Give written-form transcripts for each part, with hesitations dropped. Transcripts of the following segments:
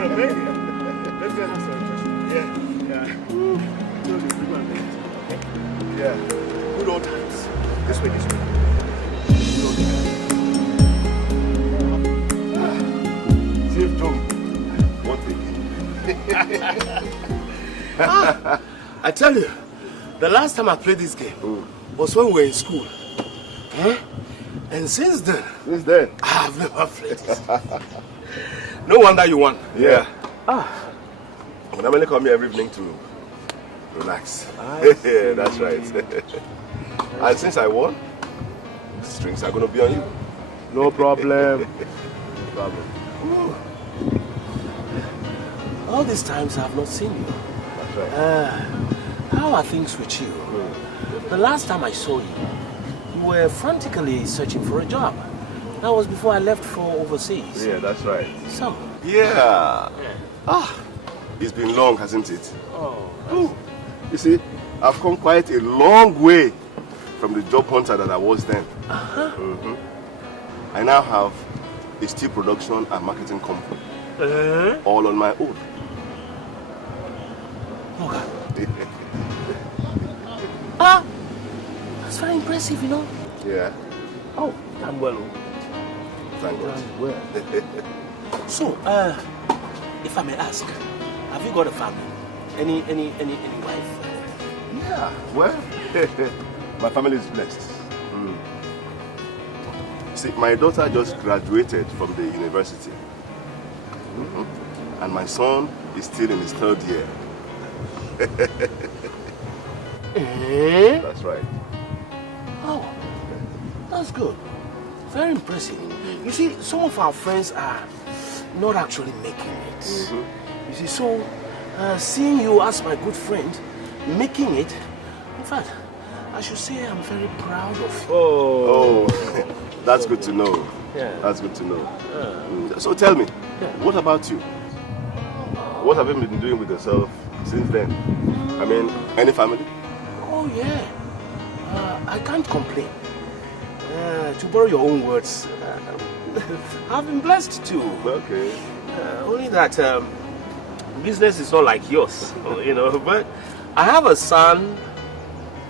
gonna pay me. Let's get us some. Yeah. Okay. Yeah. Good old times. This way. Good old times. Save Tom. What thing? I tell you, the last time I played this game was when we were in school. Huh? And since then, I have never played it. No wonder you won. Yeah. But I'm only come here every evening to relax. Yeah, that's right. And since I won, strings are going to be on you. No problem. No problem. All these times I have not seen you. That's right. How are things with you? The last time I saw you, you were frantically searching for a job. That was before I left for overseas. Yeah, that's right. So? Yeah. It's been long, hasn't it? Oh. You see, I've come quite a long way from the job hunter that I was then. I now have a steel production and marketing company. All on my own. Okay. That's very impressive, you know? Yeah. Oh, damn well. Thank God. Well. So, if I may ask, have you got a family? Any wife? Yeah, well, my family is blessed. See, my daughter just graduated from the university. And my son is still in his 3rd year. That's right. Oh, that's good. Very impressive. You see, some of our friends are not actually making it. You see, so seeing you as my good friend making it, in fact, I should say I'm very proud of you. Oh, that's good to know. Yeah. That's good to know. So tell me, what about you? What have you been doing with yourself since then? I mean, any family? Oh, yeah. I can't complain. To borrow your own words, I've been blessed too. Okay. Only that business is not like yours, you know. But I have a son,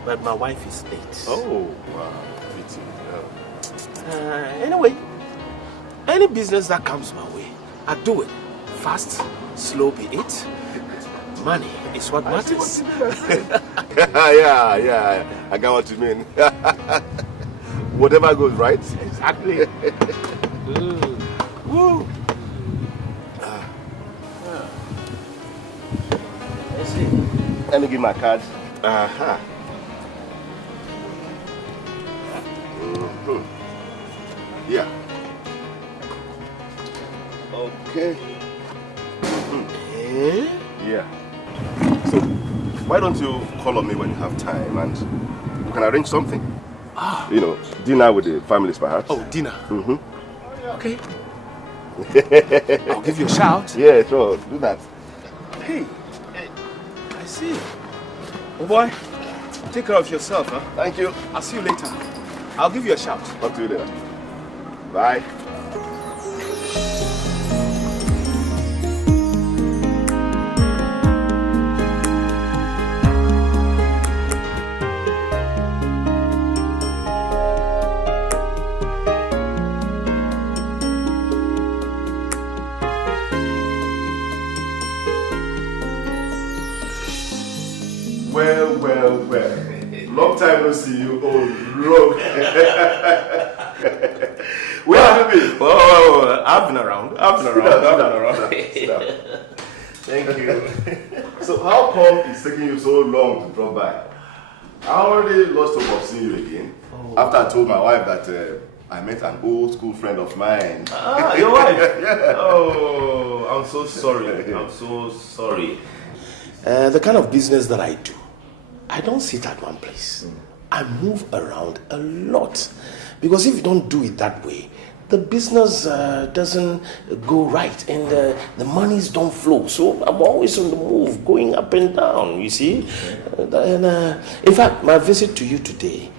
but my wife is late. Oh, wow. Anyway, any business that comes my way, I do it. Fast, slow be it. Money is what matters. Yeah, I got what you mean. Whatever goes, right? Exactly. Woo. Let's see. Let me give my card. Yeah. Okay. Yeah. So, why don't you call on me when you have time and we can arrange something? You know, dinner with the families perhaps. Oh, dinner? Okay. I'll give you a shout. Yeah, sure. Do that. Hey, I see. Oh boy, take care of yourself, huh? Thank you. I'll see you later. I'll give you a shout. Talk to you later. Bye. Well. Long time no see you, old rogue. Where have you been? Oh, I've been around. Sit down. Thank you. So how come it's taking you so long to drop by? I already lost hope of seeing you again. After I told my wife that I met an old school friend of mine. Your wife? Yeah. Oh, I'm so sorry. I'm so sorry. The kind of business that I do, I don't sit at one place. I move around a lot. Because if you don't do it that way, the business doesn't go right and the monies don't flow. So I'm always on the move, going up and down, you see. In fact, my visit to you today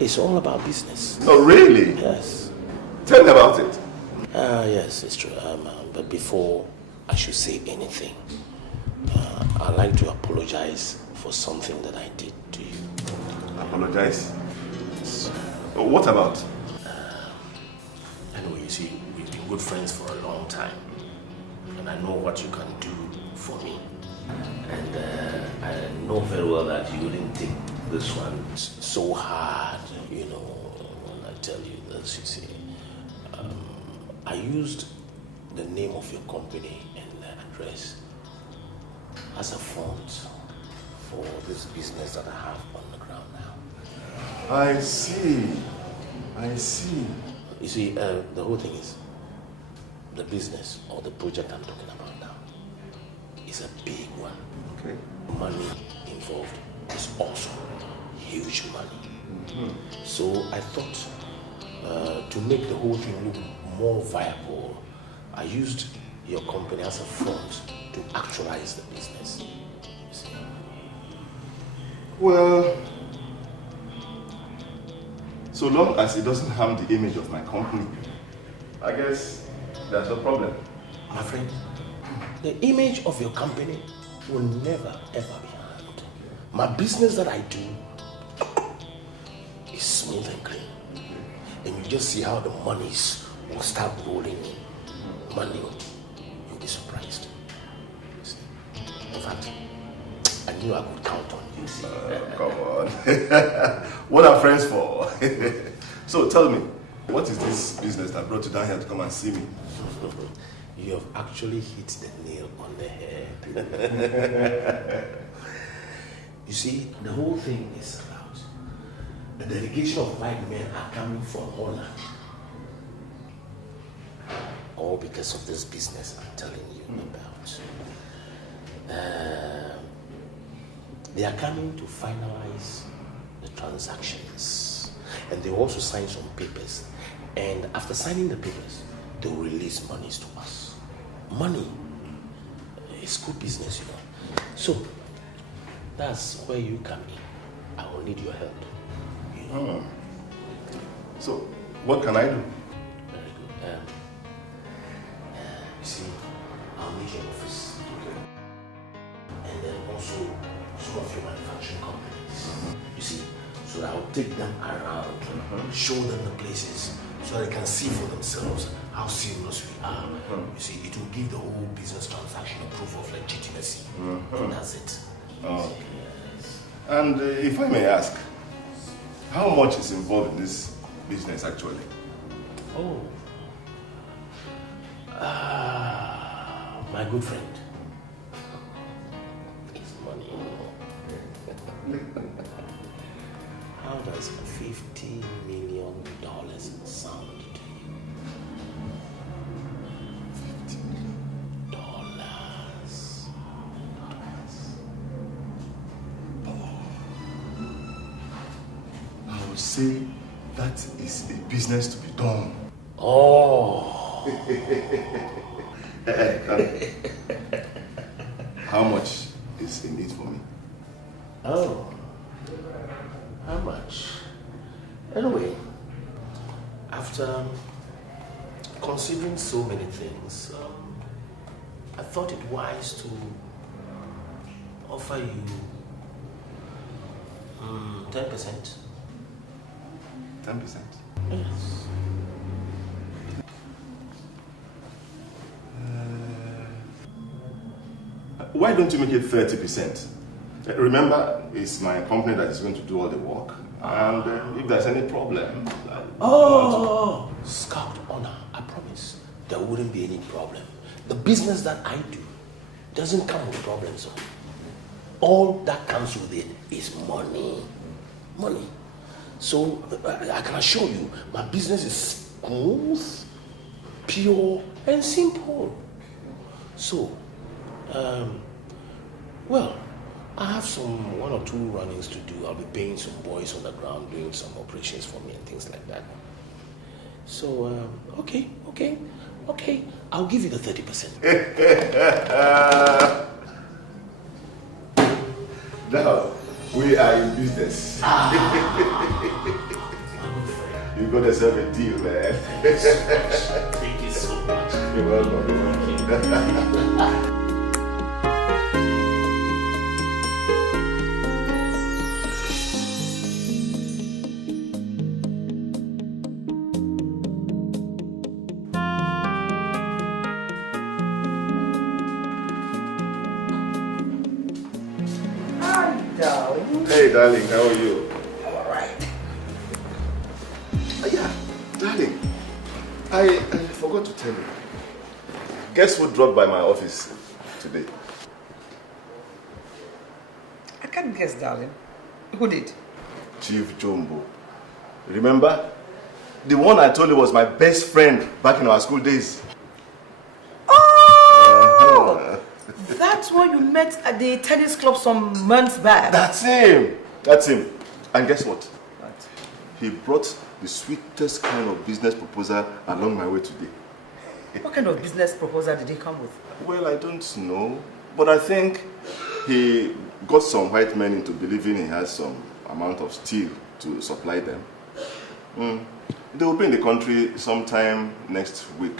is all about business. Oh, really? Yes. Tell me about it. Yes, it's true. But before I should say anything, I'd like to apologize for something that I did to you. Apologize? What about? Anyway, you see, we've been good friends for a long time. And I know what you can do for me. And I know very well that you wouldn't take this one so hard, you know, when I tell you this, you see. I used the name of your company and the address as a front for this business that I have on the ground now. I see. You see, the whole thing is, the business or the project I'm talking about now is a big one. Okay. Money involved is also huge money. So I thought to make the whole thing look more viable, I used your company as a front to actualize the business. You see? Well, so long as it doesn't harm the image of my company, I guess there's no problem. My friend, the image of your company will never ever be harmed. My business that I do is smooth and clean. And you just see how the monies will start rolling in. Money, you'll be surprised. In fact, I knew I could count on you. Come on. What are friends for? So tell me, what is this business that brought you down here to come and see me? You have actually hit the nail on the head. You see, the whole thing is about the delegation of white men are coming from Holland. All because of this business I'm telling you about. They are coming to finalize the transactions. And they also sign some papers. And after signing the papers, they'll release monies to us. Money is good business, you know. So, that's where you come in. I will need your help. You know? So, what can I do? Very good. You see, I'll meet your office. Okay. And then also some of your manufacturing companies. You see, so that I'll take them around, show them the places, so they can see for themselves how serious we are. You see, it will give the whole business transaction a proof of legitimacy. And that's it. Oh. Yes. And if I may ask, how much is involved in this business actually? Oh. My good friend. It's money. How does $50 million sound to you? $50 million. I would say that is a business to be done. Oh. How much is in it for me? Oh. How much? Anyway, after considering so many things, I thought it wise to offer you 10%. 10%? Yes. Why don't you make it 30%? Remember, it's my company that is going to do all the work. And if there's any problem... Scout honor, I promise. There wouldn't be any problem. The business that I do doesn't come with problems. All that comes with it is money. Money. So, I can assure you, my business is smooth, pure, and simple. So, well, I have one or two runnings to do. I'll be paying some boys on the ground, doing some operations for me and things like that. So, okay. I'll give you the 30%. Now, we are in business. You got yourself a deal, man. Thank you so much. You're welcome. Hey, darling, how are you? I'm alright. Yeah, darling, I forgot to tell you. Guess who dropped by my office today? I can't guess, darling. Who did? Chief Jombo. Remember? The one I told you was my best friend back in our school days. Oh! That's one you met at the tennis club some months back. That's him. That's him. And guess what? What? He brought the sweetest kind of business proposal along my way today. What kind of business proposal did he come with? Well, I don't know. But I think he got some white men into believing he has some amount of steel to supply them. They will be in the country sometime next week.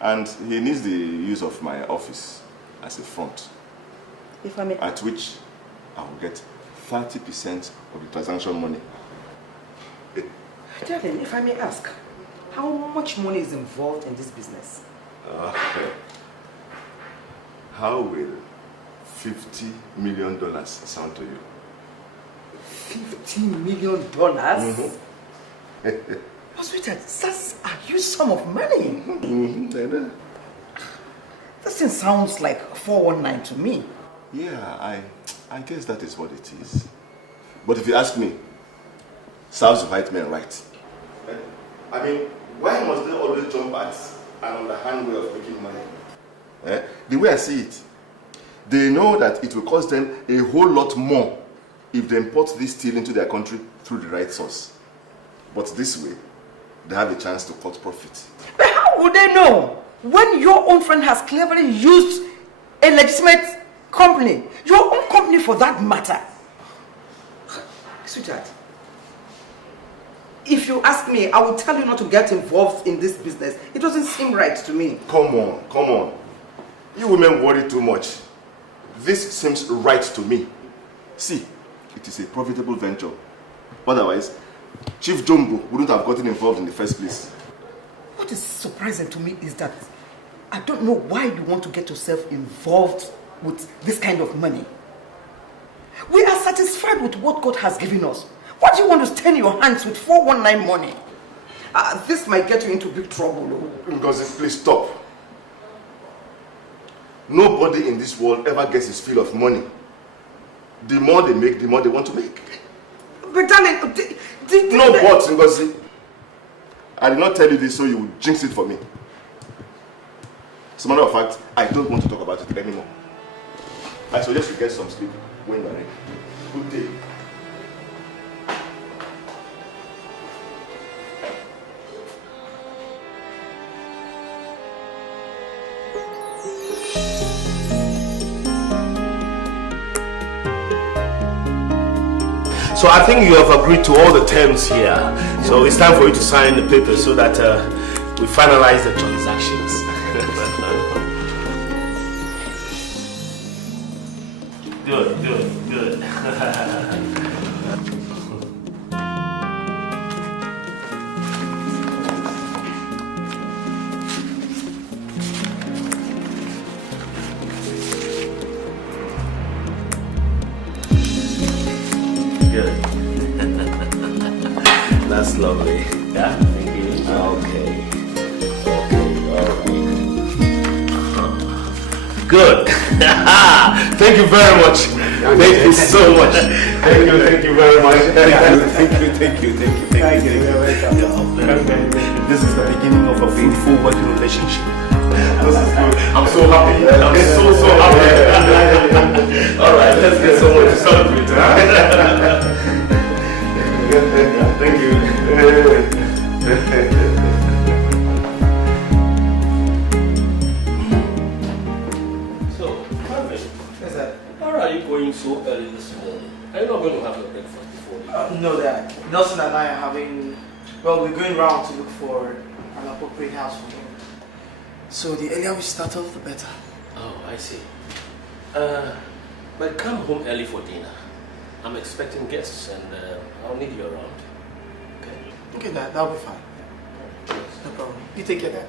And he needs the use of my office as a front. If I may... At which I will get 30% of the transaction money. Darling, if I may ask, how much money is involved in this business? How will $50 million sound to you? $50 million? Oh, sweetheart, that's a huge sum of money. I know. This thing sounds like 419 to me. Yeah, I guess that is what it is. But if you ask me, serves the white men right. I mean, why must they always jump at an underhand way of making money? The way I see it, they know that it will cost them a whole lot more if they import this steel into their country through the right source. But this way, they have a chance to cut profit. But how would they know when your own friend has cleverly used a legitimate company, your own company for that matter? Sweetheart, if you ask me, I will tell you not to get involved in this business. It doesn't seem right to me. Come on, come on. You women worry too much. This seems right to me. See, it is a profitable venture. Otherwise, Chief Jombo wouldn't have gotten involved in the first place. What is surprising to me is that I don't know why you want to get yourself involved with this kind of money. We are satisfied with what God has given us. Why do you want to stain your hands with 419 money? This might get you into big trouble. Ngozi, please stop. Nobody in this world ever gets his fill of money. The more they make, the more they want to make. But darling, No buts, Ngozi. I did not tell you this so you would jinx it for me. As a matter of fact, I don't want to talk about it anymore. I suggest you get some sleep when you are ready. Good day. So I think you have agreed to all the terms here. So it's time for you to sign the paper so that we finalize the transactions. Good, good, good. Good. That's lovely. Yeah? Thank you. Okay. Good. Thank you very much. Thank you so much. Thank you very much. Thank you. This is the beginning of a fruitful working relationship. This is good. I'm so happy. I'm so happy. Alright, let's get someone to celebrate. Thank you. So, Kelvin, why are you going so early this morning? Are you not going to have your breakfast before you? No, Dad. Nelson and I are having, well, we're going round to look for an appropriate house for him. So the earlier we start off, the better. Oh, I see. But come home early for dinner. I'm expecting guests and I'll need you around. Okay? Okay, that'll be fine. No problem. You take care then.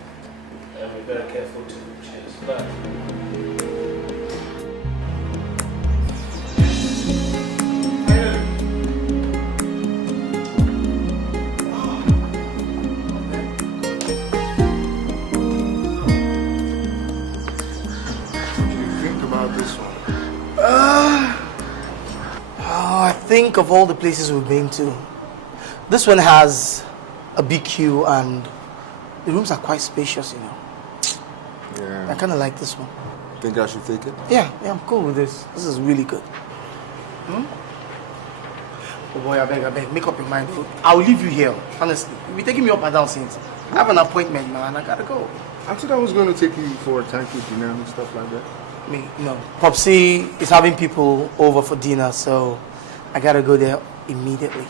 And be very careful too. Cheers. Bye. I think of all the places we've been to, this one has a big queue and the rooms are quite spacious, you know. Yeah. I kind of like this one. Think I should take it? Yeah, I'm cool with this. This is really good. Oh boy, I beg, make up your mind. I'll leave you here, honestly. You'll be taking me up and down since. I have an appointment, man. I gotta go. I thought I was going to take you for a thank you dinner and stuff like that. Me, no. Popsy is having people over for dinner, so I gotta go there immediately.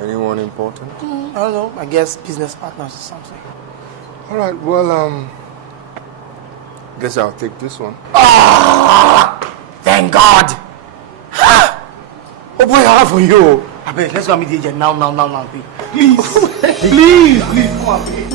Anyone important? I don't know. I guess business partners or something. All right, well, guess I'll take this one. Ah! Thank God! Ha! Oh boy, how for you? I beg, let's go meet the agent now, babe. Please! please, come on, babe.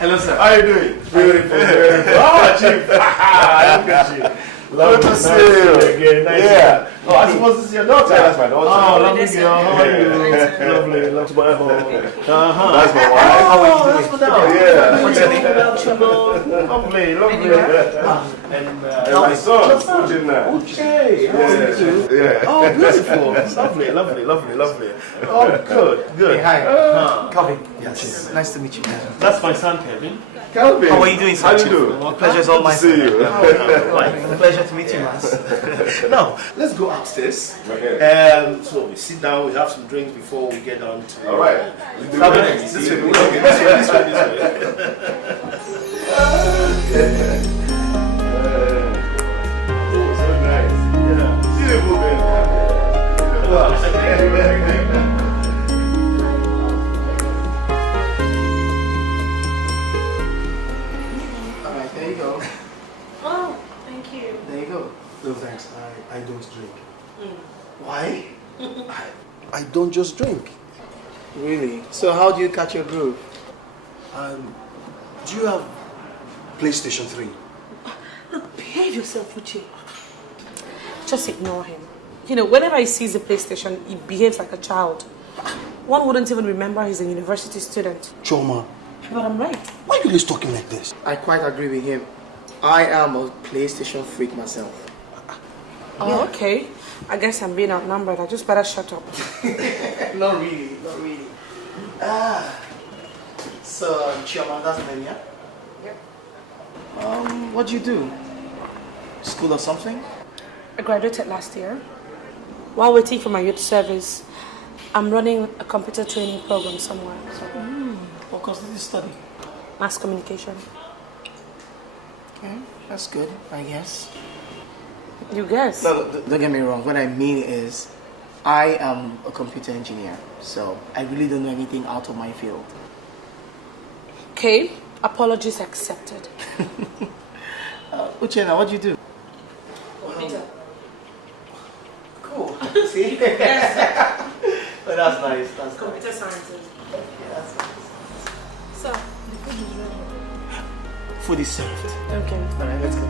Hello, sir. How are you doing? Beautiful. Oh, Chief. Look at you. Good to see you again. Nice. Yeah. Oh, I suppose this is your daughter. Yeah, that's my daughter. Oh, lovely girl. How are you? Lovely. Love to my home. That's my wife. How are you doing? Yeah. What's your name? Lovely. And my son, Uche. Yeah. Oh, beautiful. Lovely. Oh, good. Hey, hi. Kelvin. Yes. Nice to meet you. That's my son, Kelvin. Kelvin. How are you doing, sir? How you doing? The pleasure is all mine. See you. Pleasure to meet you, man. Now, let's go upstairs. Okay. So we sit down, we have some drinks before we get on to... All right. This way. So nice. Yeah. Beautiful, Alright, there you go. Oh, thank you. There you go. No thanks, I don't drink. Why? I don't just drink. Really? So how do you catch your groove? Do you have PlayStation 3? Look, behave yourself, Uche. Just ignore him. You know, whenever he sees the PlayStation, he behaves like a child. One wouldn't even remember he's a university student. Chioma, But I'm right. why are you always talking like this? I quite agree with him. I am a PlayStation freak myself. Oh, okay. I guess I'm being outnumbered. I just better shut up. Not really. So, Chioma, that's the name, yeah? Yep. What do you do? School or something? I graduated last year. While waiting for my youth service, I'm running a computer training program somewhere. So. What course did you study? Mass communication. Okay, that's good, I guess. You guess? No, don't get me wrong. What I mean is, I am a computer engineer, so I really don't know anything out of my field. Okay, apologies accepted. Uchenna, what'd you do? Cool. See? Yes. Oh, that's nice. That's Computer scientist. Yeah, that's nice. So, the food is ready. Food is served. Okay. Alright, let's go.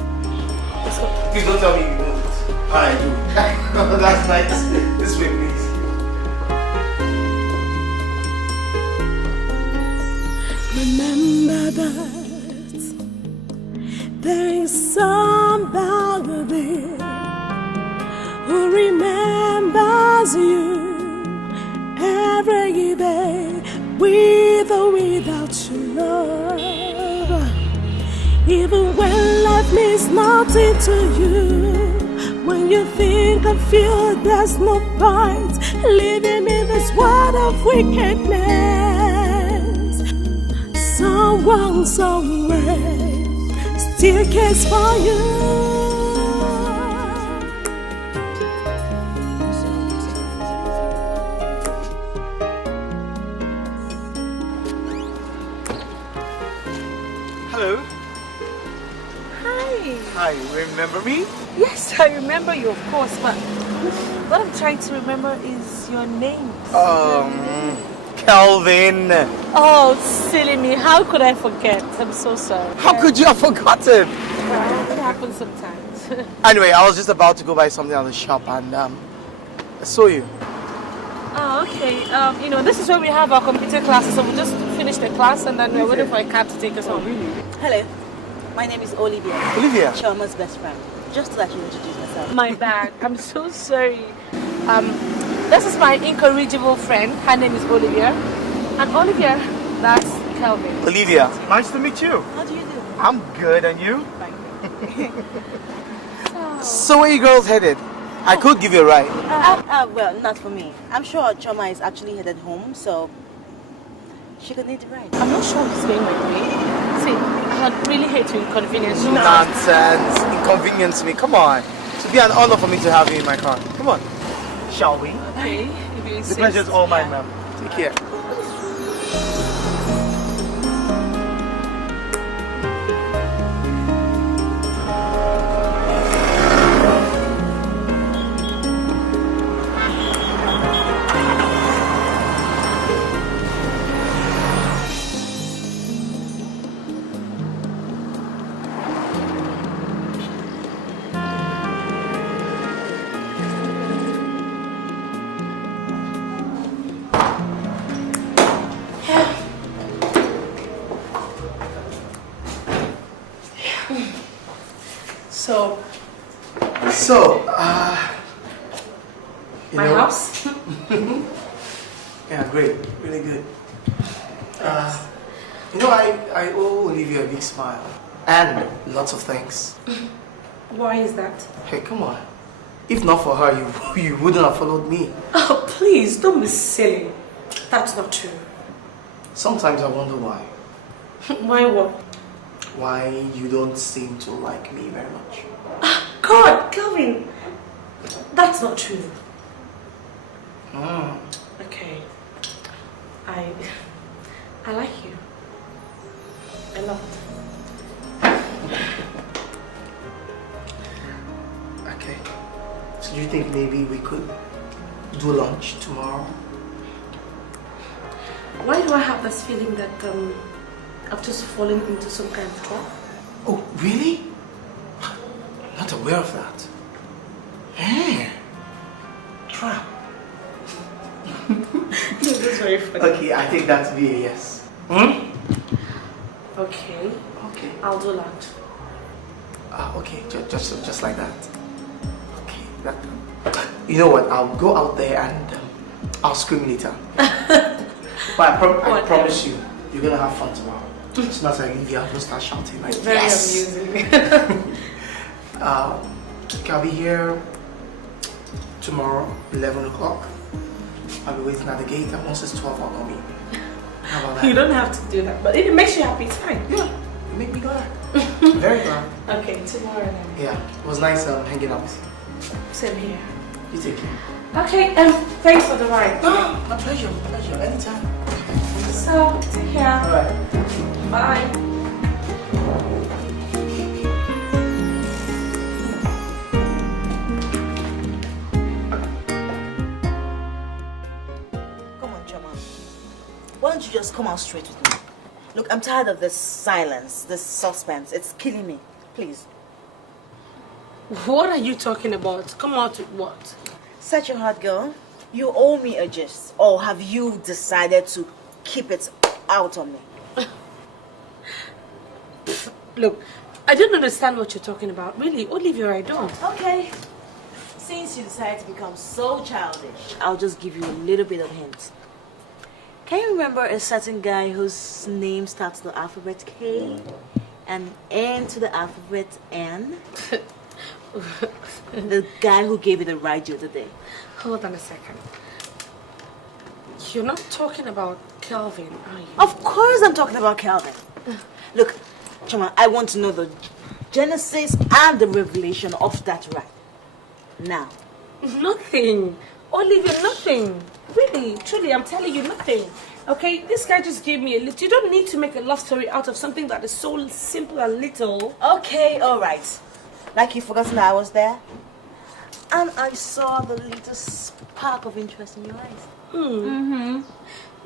Let's go. Please don't tell me you moved. I do. That's nice. This way, please. Remember that there is somebody there who remembers you every day, with or without your love. Even when life means nothing to you, when you think and feel there's no point living in this world of wickedness, someone somewhere still cares for you. Hello. Hi. Hi, remember me? Yes, I remember you, of course, but what I'm trying to remember is your name. Kelvin. Oh, silly me. How could I forget? I'm so sorry. How could you have forgotten? Well, it happens sometimes. Anyway, I was just about to go buy something at the shop and I saw you. Oh, okay. You know, this is where we have our computer classes, so we'll just finish the class and then we're waiting for a cab to take us home. Hello, my name is Olivia. Olivia? Chioma's best friend. Just to let you introduce myself. My bad. I'm so sorry. This is my incorrigible friend. Her name is Olivia. And Olivia, that's Kelvin. Olivia, nice to meet you. How do you do? I'm good, and you? Fine. So where you girls headed? I could give you a ride. Well, not for me. I'm sure Chioma is actually headed home, so she could need a ride. I'm not sure he's going with me. See, I'd really hate to inconvenience you. Nonsense. Inconvenience me. Come on. It would be an honor for me to have you in my car. Come on. Shall we? Okay, if you insist. The pleasure is all mine, ma'am. Take care. My house? Yeah, great. Really good. You know, I owe Olivia a big smile. And lots of thanks. Why is that? Hey, come on. If not for her, you wouldn't have followed me. Oh, please, don't be silly. That's not true. Sometimes I wonder why. Why what? Why you don't seem to like me very much. God, Kelvin, that's not true. Okay, I like you a lot. Okay, so do you think maybe we could do lunch tomorrow? Why do I have this feeling that I've just fallen into some kind of trap? Oh, really? Not aware of that. Hey, trap. That's very funny. Okay, I think that to be a yes. Okay. Okay. I'll do lunch. Okay, just like that. Okay, that. You know what? I'll go out there and I'll scream later. But I promise you, you're gonna have fun tomorrow. It's not like if you have to start shouting like very yes. amusing. I'll be here tomorrow, 11 o'clock. I'll be waiting at the gate, and once it's 12, I'll come in. How about that? You don't have to do that, but if it makes you happy, it's fine. Yeah, you make me glad. Very glad. Okay, tomorrow then. Yeah, it was nice hanging out with you. Same here. You take care. Okay, thanks for the ride. No, my pleasure, anytime. So, take care. Alright. Bye. Come on, Chioma. Why don't you just come out straight with me? Look, I'm tired of this silence, this suspense. It's killing me. Please. What are you talking about? Come out with what? Set your heart, girl. You owe me a gist. Or have you decided to keep it out on me? Look, I don't understand what you're talking about. Really, Olivia, I don't. Okay. Since you decided to become so childish, I'll just give you a little bit of hint. Can you remember a certain guy whose name starts with the alphabet K and ends to the alphabet N? The guy who gave you the ride the other day. Hold on a second. You're not talking about Kelvin, are you? Of course I'm talking about Kelvin. Look, Chioma, I want to know the genesis and the revelation of that ride. Now. Nothing. Olivia, nothing. Really, truly, I'm telling you nothing. Okay, this guy just gave me a little. You don't need to make a love story out of something that is so simple and little. Okay, alright. Like you've forgotten that I was there? And I saw the little spark of interest in your eyes. Mm-hmm.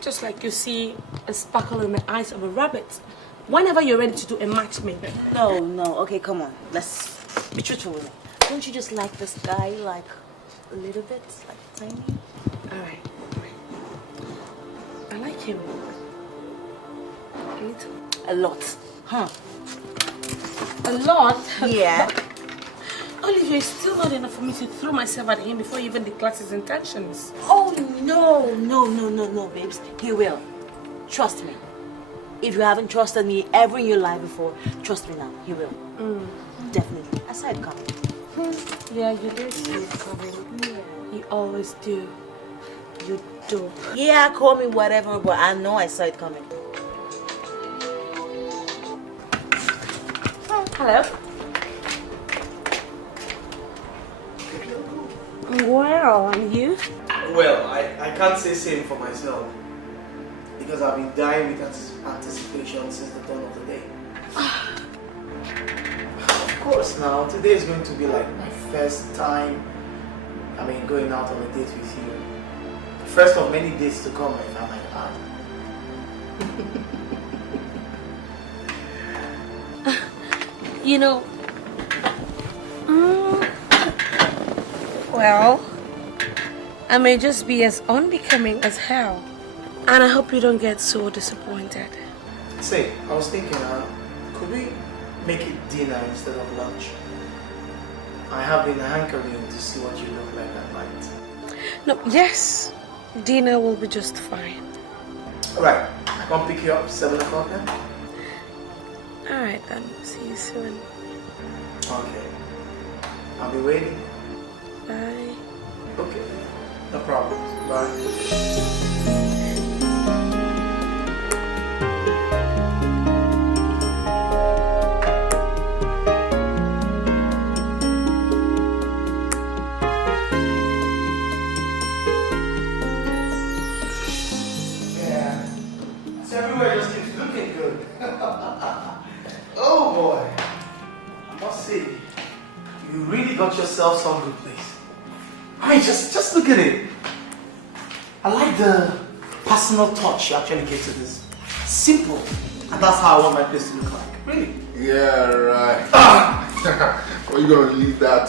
Just like you see a sparkle in the eyes of a rabbit. Whenever you're ready to do a match, maybe. No, okay, come on. Let's be truthful with me. Don't you just like this guy, like, a little bit? Like, tiny? Alright. I like him. A little. A lot. Huh? A lot? Yeah. Olivia, it's still not enough for me to throw myself at him before he even declares his intentions. Oh, no, babes. He will. Trust me. If you haven't trusted me ever in your life before, trust me now. He will. Definitely. I saw it coming. Yeah, you did see it coming. Yeah. You always do. You do. Yeah, call me whatever, but I know I saw it coming. Hello. Well, and you? Well, I can't say same for myself. Because I've been dying with anticipation since the dawn of the day. Of course now, today is going to be like my first time, going out on a date with you. The first of many dates to come, if I might add. You know, well, I may just be as unbecoming as hell. And I hope you don't get so disappointed. Say, I was thinking, could we make it dinner instead of lunch? I have been hankering to see what you look like at night. No, yes, dinner will be just fine. Alright, I can pick you up 7 o'clock then? Alright then, see you soon. Okay. I'll be waiting. Bye. Okay, no problem. Bye. Everywhere just keeps looking good. Oh boy. I must say, you really got yourself some good place. Just look at it. I like the personal touch you actually gave to this. Simple. And that's how I want my place to look like. Really? Yeah, right. Are you gonna leave that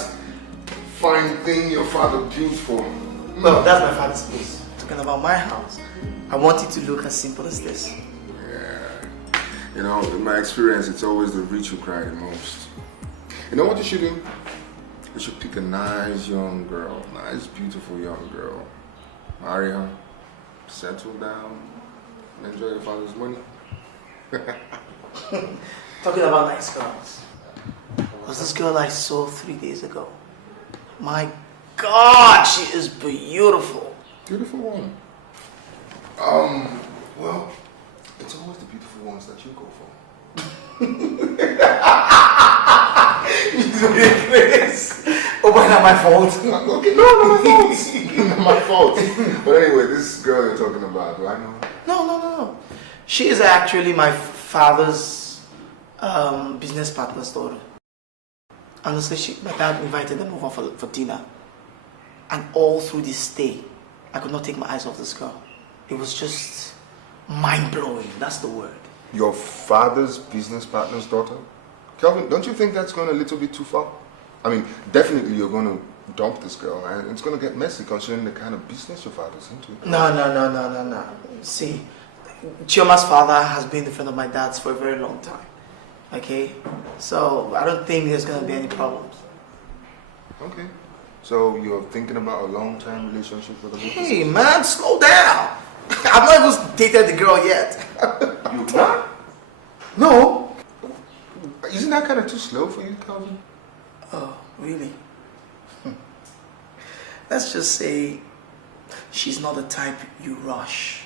fine thing your father built for? No, that's my father's place. Talking about my house. I want it to look as simple as this. Yeah. In my experience, it's always the rich who cry the most. You know what you should do? You should pick a nice young girl, nice beautiful young girl. Marry her, settle down, and enjoy your father's money. Talking about nice girls. Was this girl I saw 3 days ago? My God, she is beautiful. Beautiful woman. Well, it's always the beautiful ones that you go for. Oh, but not my fault. Okay, no, not my fault. Not my fault. But anyway, this girl you're talking about, do I know her? No. She is actually my father's business partner's daughter. Honestly, my dad invited them over for dinner. And all through this stay, I could not take my eyes off this girl. It was just mind-blowing, that's the word. Your father's business partner's daughter? Kelvin, don't you think that's going a little bit too far? I mean, definitely you're going to dump this girl, and it's going to get messy considering the kind of business your father's into. No. See, Chioma's father has been a friend of my dad's for a very long time. Okay? So, I don't think there's going to be any problems. Okay. So, you're thinking about a long-term relationship with a business? Hey, man, slow down. I've not even dated the girl yet. You've not? No. Isn't that kind of too slow for you, Kelvin? Oh, really? Let's just say she's not the type you rush.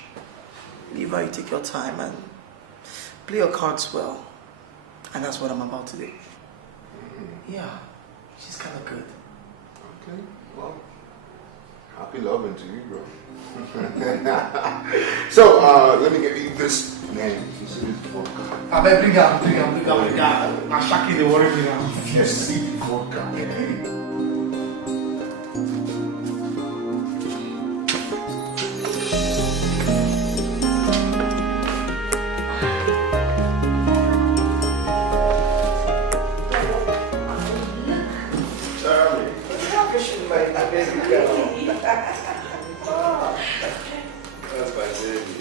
Leave her, you take your time and play your cards well. And that's what I'm about to do. Yeah, she's kind of good. Okay, well, happy loving to you, bro. So, let me get you this name. I better bring up. My shaki, they worry me now. Yes, see the vodka. That's my baby.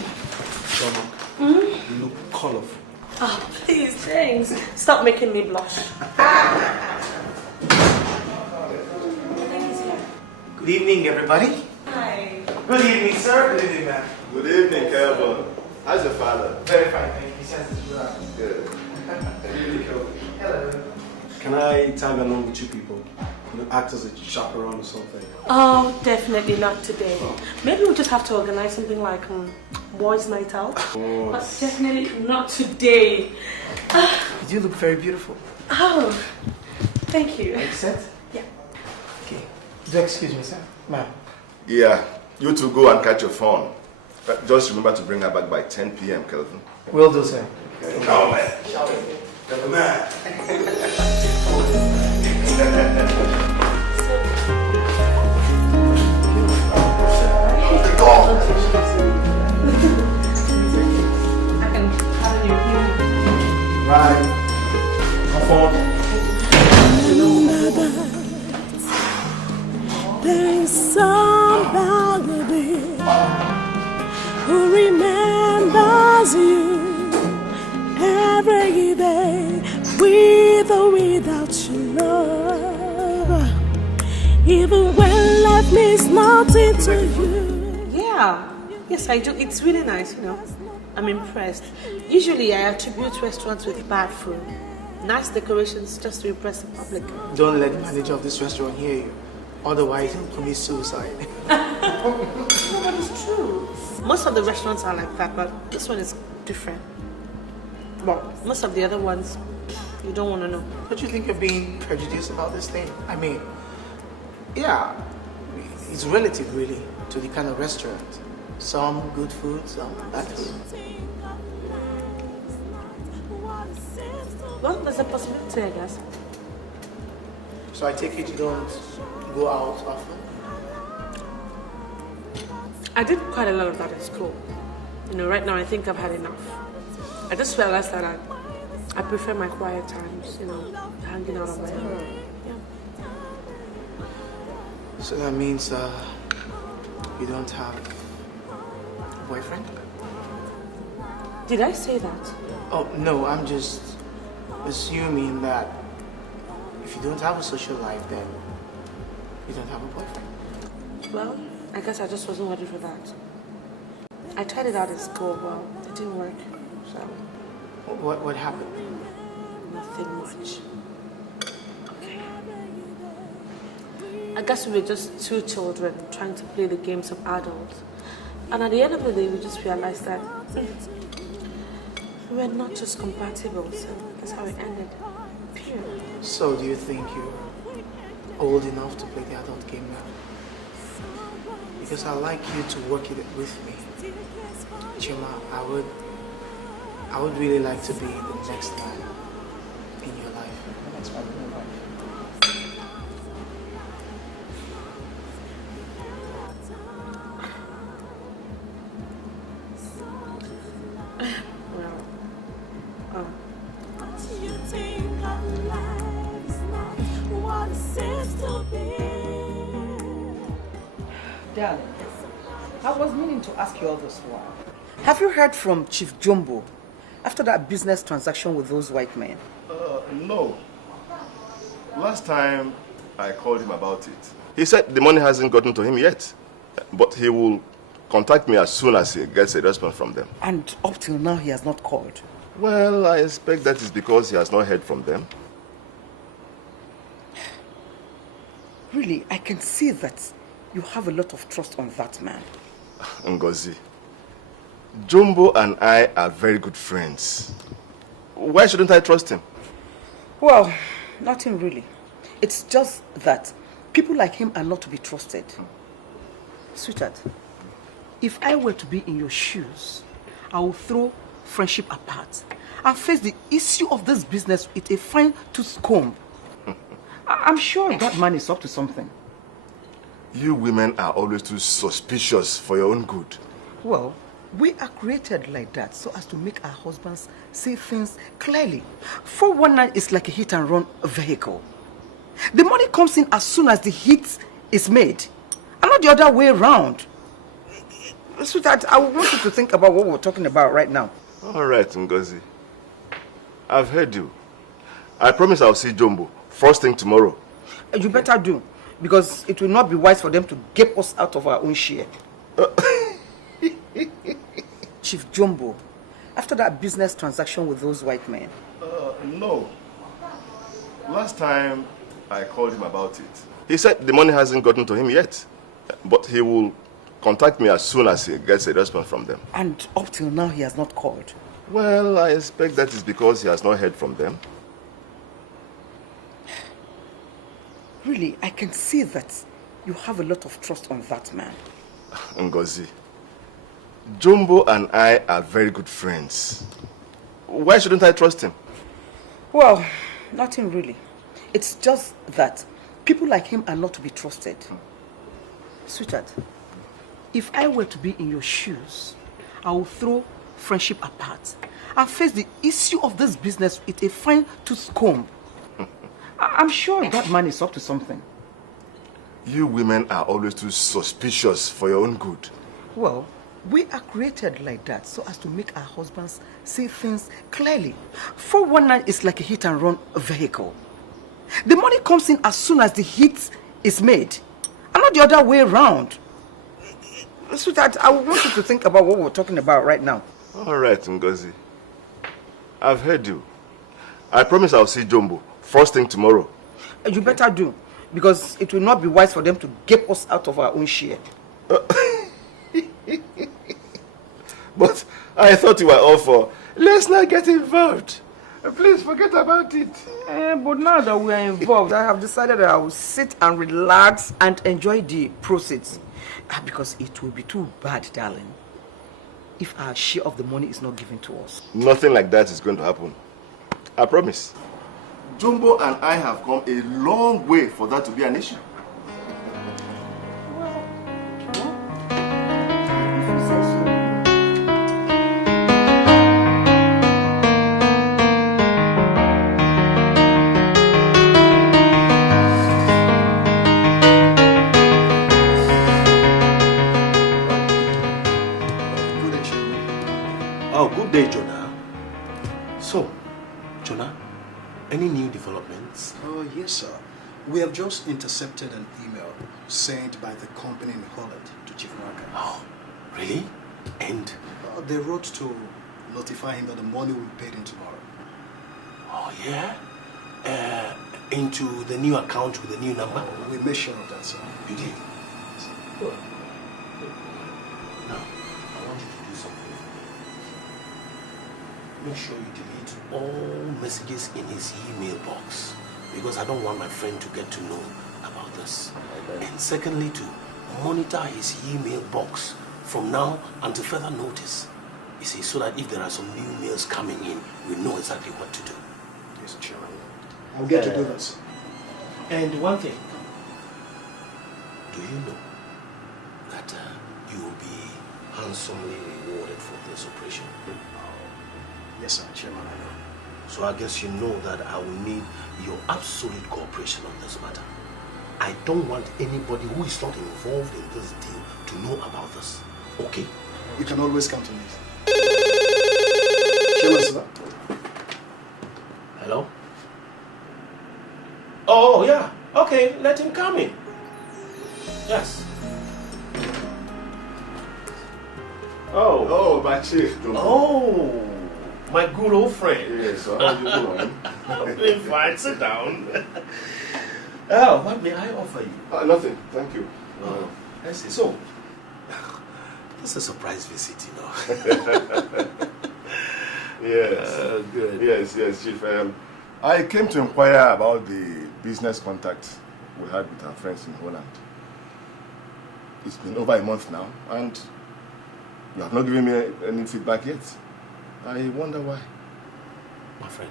You look colorful. Oh, please, thanks. Stop making me blush. Good evening, everybody. Hi. Good evening, sir. Good evening, ma'am. Good evening, Kelvin. How's your father? Very fine, thank you. He says it's good. Good. Hello. Can I tag along with you people? You know, act as a chaperone or something? Oh, definitely not today. Maybe we'll just have to organize something like boys' night out. Oh. But definitely not today. You do look very beautiful. Oh, thank you. Are you set? Yeah. Okay. Do excuse me, sir. Ma'am. Yeah, you two go and catch your phone. But just remember to bring her back by 10 p.m., Kelvin. Will do, sir. Okay. Come on, man. Come on. I can have you. Right. Come on. There is somebody who remembers you every day, with or without your love, even when life means nothing to you. Yeah, yes, I do. It's really nice, you know. I'm impressed. Usually, I attribute restaurants with bad food, nice decorations just to impress the public. Don't let the manager of this restaurant hear you. Otherwise, he'll commit suicide. No, but it's true. Most of the restaurants are like that, but this one is different. Well, most of the other ones, you don't want to know. Don't you think you're being prejudiced about this thing? I mean, yeah, it's relative, really, to the kind of restaurant. Some good food, some bad food. Well, there's a possibility, I guess. So I take it you don't go out often? I did quite a lot of that in school. You know, right now I think I've had enough. I just realized that I prefer my quiet times, you know, hanging out on my own. Yeah. So that means you don't have a boyfriend? Did I say that? Oh, no, I'm just assuming that if you don't have a social life, then you don't have a boyfriend. Well, I guess I just wasn't ready for that. I tried it out in school, well, it didn't work, so... What happened? Nothing much. Okay. I guess we were just two children trying to play the games of adults. And at the end of the day, we just realized that we were not just compatible, so that's how it ended. Period. So do you think you're old enough to play the adult game now? Because I'd like you to work it with me. Chioma, I would I would really like to be the next man in your life. That's my real life. You think of life is not what it seems to be. Darling, I was meaning to ask you all this while. Have you heard from Chief Jombo after that business transaction with those white men? No. Last time I called him about it, he said the money hasn't gotten to him yet, but he will contact me as soon as he gets a response from them. And up till now he has not called? Well, I expect that is because he has not heard from them. Really, I can see that you have a lot of trust on that man. Ngozi, Jumbo and I are very good friends. Why shouldn't I trust him? Well, nothing really. It's just that people like him are not to be trusted. Sweetheart, if I were to be in your shoes, I would throw friendship apart and face the issue of this business with a fine-tooth comb. I'm sure that man is up to something. You women are always too suspicious for your own good. Well, we are created like that so as to make our husbands say things clearly. 419 is like a hit-and-run vehicle. The money comes in as soon as the hit is made, and not the other way around. Sweetheart, I want you to think about what we're talking about right now. All right, Ngozi. I've heard you. I promise I'll see Jumbo first thing tomorrow. You better do, because it will not be wise for them to get us out of our own share. Chief Jumbo, after that business transaction with those white men. No. Last time I called him about it, he said the money hasn't gotten to him yet, but he will contact me as soon as he gets a response from them. And up till now he has not called? Well, I expect that is because he has not heard from them. Really, I can see that you have a lot of trust on that man. Ngozi, Jumbo and I are very good friends. Why shouldn't I trust him? Well, nothing really. It's just that people like him are not to be trusted. Sweetheart, if I were to be in your shoes, I would throw friendship apart and face the issue of this business with a fine-tooth comb. I'm sure that man is up to something. You women are always too suspicious for your own good. Well, we are created like that so as to make our husbands say things clearly. 419 is like a hit-and-run vehicle. The money comes in as soon as the hit is made, and not the other way around. Sweetheart, I want you to think about what we're talking about right now. All right, Ngozi. I've heard you. I promise I'll see Jumbo first thing tomorrow. You better do, because it will not be wise for them to get us out of our own share. But I thought you were all for, let's not get involved. Please forget about it. But now that we are involved, I have decided that I will sit and relax and enjoy the proceeds. Because it will be too bad, darling, if our share of the money is not given to us. Nothing like that is going to happen. I promise. Jumbo and I have come a long way for that to be an issue. Oh, good day, Jonah. So, Jonah, any new developments? Oh, yes, sir. We have just intercepted an email sent by the company in Holland to Chukwunweike. Oh, really? And? They wrote to notify him that the money will be paid in tomorrow. Oh, yeah? Into the new account with the new number? Oh, we made sure of that, sir. You did? Good. Now, I want you to do something for me. Make sure you delete all messages in his email box, because I don't want my friend to get to know about this. And secondly, to monitor his email box from now until further notice. You see, so that if there are some new meals coming in, we know exactly what to do. Yes, Chairman. I'll get to do this. And one thing, do you know that you will be handsomely rewarded for this operation? Yes, sir, Chairman, I know. So I guess you know that I will need your absolute cooperation on this matter. I don't want anybody who is not involved in this deal to know about this. Okay? You can always count on me. Chairman, sir. Hello? Oh, yeah. Okay, let him come in. Yes. Oh, my chief. Oh, my good old friend. Yes, how are you doing? I'm doing fine. Sit down. Oh, what may I offer you? Nothing, thank you. Oh, I see. So, this is a surprise visit, you know. Yes. Good. Yes, Chief. I came to inquire about the business contact we had with our friends in Holland. It's been over a month now, and you have not given me any feedback yet. I wonder why. My friend,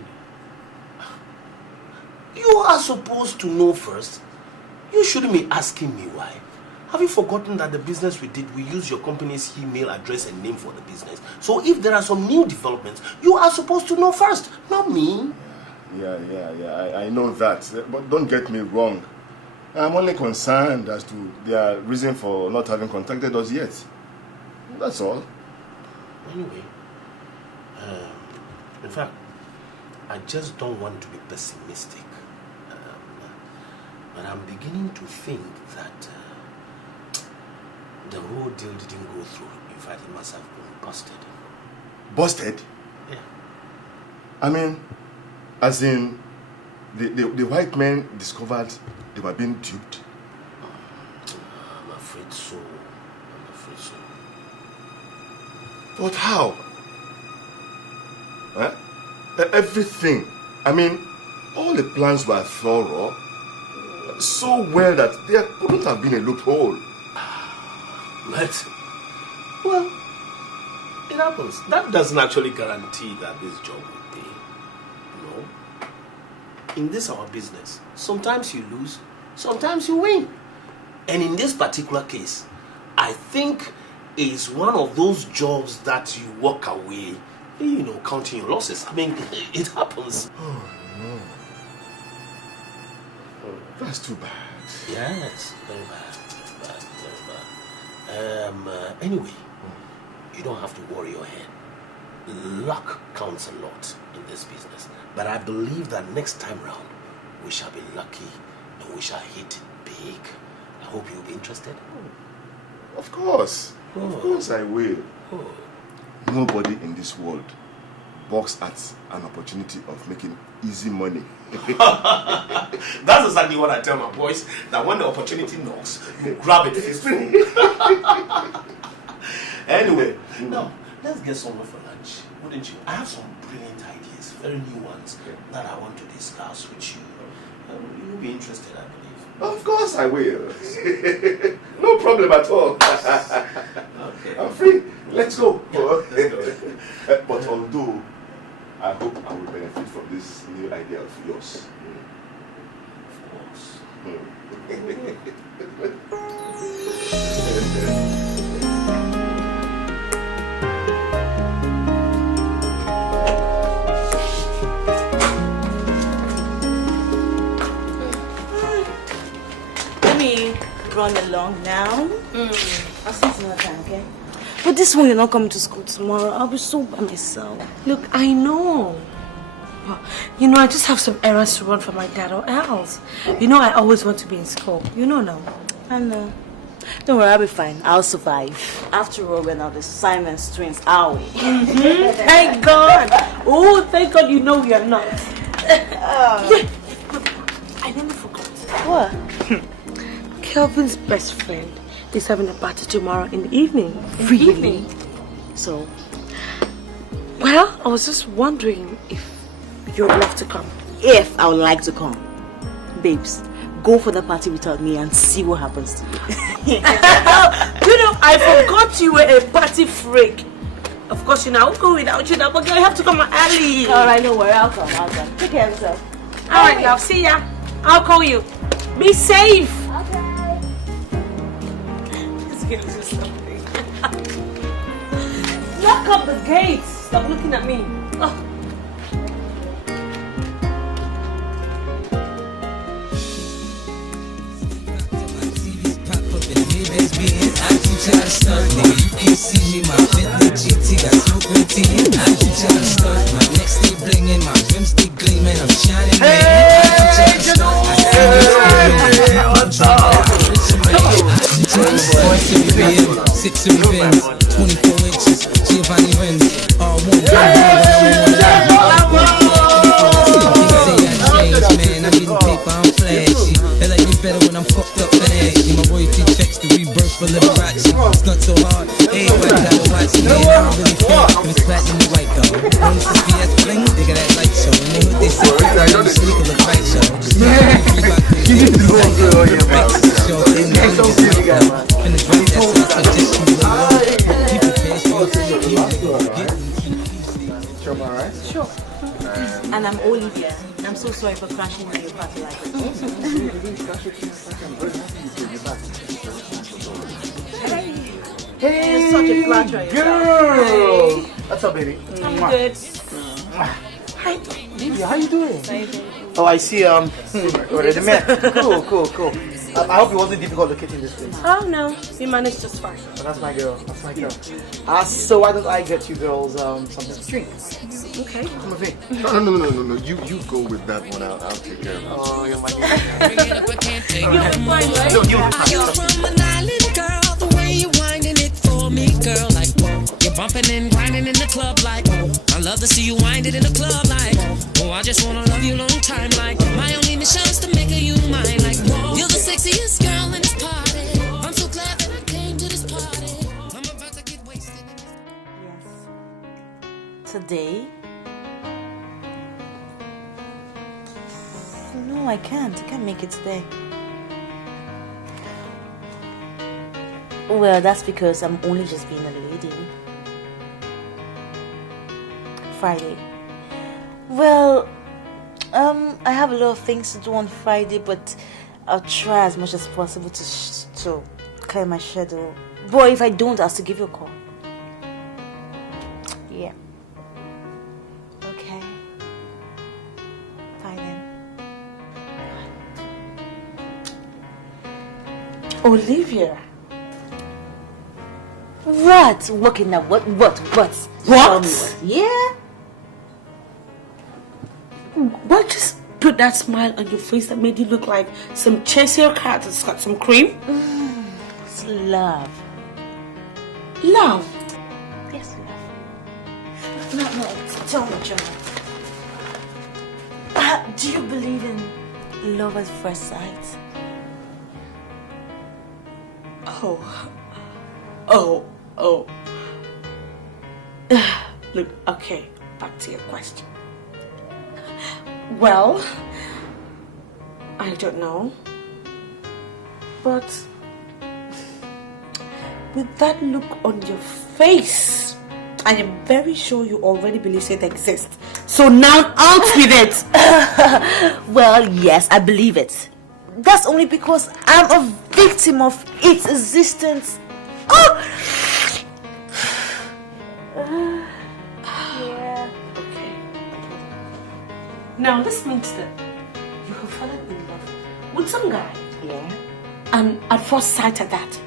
you are supposed to know first. You shouldn't be asking me why. Have you forgotten that the business we did, we used your company's email address and name for the business? So if there are some new developments, you are supposed to know first, not me. Yeah, I know that, but don't get me wrong. I'm only concerned as to their reason for not having contacted us yet. That's all. Anyway, in fact, I just don't want to be pessimistic. But I'm beginning to think that the whole deal didn't go through. In fact, it must have been busted. Busted? Yeah. I mean, as in, the white men discovered they were being duped? I'm afraid so. I'm afraid so. But how? Huh? Everything. I mean, all the plans were thorough, so well that there couldn't have been a loophole. But, well, it happens. That doesn't actually guarantee that this job will pay. No. In this our business, sometimes you lose, sometimes you win. And in this particular case, I think it's one of those jobs that you walk away, you know, counting your losses. I mean, it happens. Oh, no. That's too bad. Yes, very bad. Anyway, you don't have to worry your head. Luck counts a lot in this business. But I believe that next time round, we shall be lucky and we shall hit it big. I hope you'll be interested. Of course. Oh. Of course I will. Oh. Nobody in this world balks at an opportunity of making easy money. That's exactly what I tell my boys, that when the opportunity knocks, you grab it fistful. Anyway, now, let's get somewhere for lunch, wouldn't you? I have some brilliant ideas, very new ones, that I want to discuss with you. You'll be interested, I believe. Of course I will. No problem at all. Okay. I'm free. Let's go. Yeah, let's go. But although I hope I will benefit from this new idea of yours. Of course. Let me run along now. I'll see you some other time, okay? But this one, you're not coming to school tomorrow. I'll be so by myself. Look, I know. Well, you know, I just have some errands to run for my dad or else. You know, I always want to be in school. You know now. I know. Don't worry, I'll be fine. I'll survive. After all, we're now the Simon's twins, are we? Thank God. Oh, thank God you know we are not. Yeah. I nearly forgot. What? Kelvin's best friend is having a party tomorrow in the evening. Really? So? Well, I was just wondering if you'd love to come. If I would like to come. Babes, go for the party without me and see what happens to you. You know, I forgot you were a party freak. Of course, you know, I won't go without you now, but girl, you have to come early. Alright, don't worry, I'll come. Take care of yourself. Alright, love, see ya. I'll call you. Be safe. Okay. This girl is just something. Lock up the gates. Stop looking at me. Oh. Try to start, nigga, you can't see me, my Bentley GT got smoking tea. I keep trying to start, my neck stay blingin', my rims stay gleaming, I'm shining, man. I keep trying to start, what's up? Six to revenge, 24 inches, Giovanni rims, all one man, I'm getting paper, I'm flashy. They like me better when I'm fucked up and ashy. My royalty checks the rebirth for Liberace. Stunt so hard, everybody gotta watch me. And I don't really care if it's platinum or white though. Only for BS bling, they got that light show. And they hood they say, I know the sneaker look right show. Just give me the whole girl here, man. Don't see the guy, man. And the drink that's I just people cash Chioma, right? Sure. And I'm Olivia. I'm so sorry for crashing on your party like this. Hey, you're such a flatterer. girl! What's up, baby? I'm good. Hi, baby. How you doing? Oh, I see. Already met. Cool. I hope it wasn't difficult locating this place. Oh no, you managed just fine. Oh, that's my girl. So why don't I get you girls something to drink? Okay. Come with me. No. You go with that one. I'll take care of it. Oh, you're my girl. You're fine, right? You're from an island, girl. The way you're winding it for me, girl. Like, whoa. You're bumping and grinding in the club, like, whoa. I love to see you wind it in the club, like, oh, I just wanna love you long time, like, my only mission is to make you mine, like, whoa. You're the sexiest girl in this party. I'm so glad that I came to this party. I'm about to get wasted. Yes. Today? No, I can't. I can't make it today. Well, that's because I'm only just being a lady. Friday. Well, I have a lot of things to do on Friday, but I'll try as much as possible to clear my schedule. Boy, if I don't, I'll still give you a call. Yeah. Okay. Bye then. Olivia. What? Okay, now what? What? Yeah? What just put that smile on your face that made you look like some Cheshire cat that's got some cream? It's love. Love? Yes, love. No, tell me, John. Do you believe in love at first sight? Oh. Look, okay, back to your question. Well, I don't know. But with that look on your face, I am very sure you already believe it exists. So now out with it! Well, yes, I believe it. That's only because I'm a victim of its existence. Oh! Yeah. Okay. Now this means that you have fallen in love with some guy. Yeah. And at first sight at that.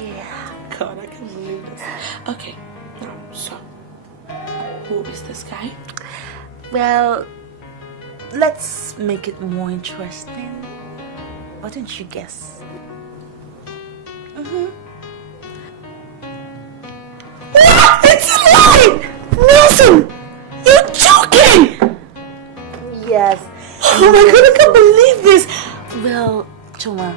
Yeah. God, I can't believe this. Okay. So, who is this guy? Well, let's make it more interesting. Why don't you guess? What? It's a lie! Nelson! You're joking! Yes. Oh my God, I can't believe this! Well, Choma,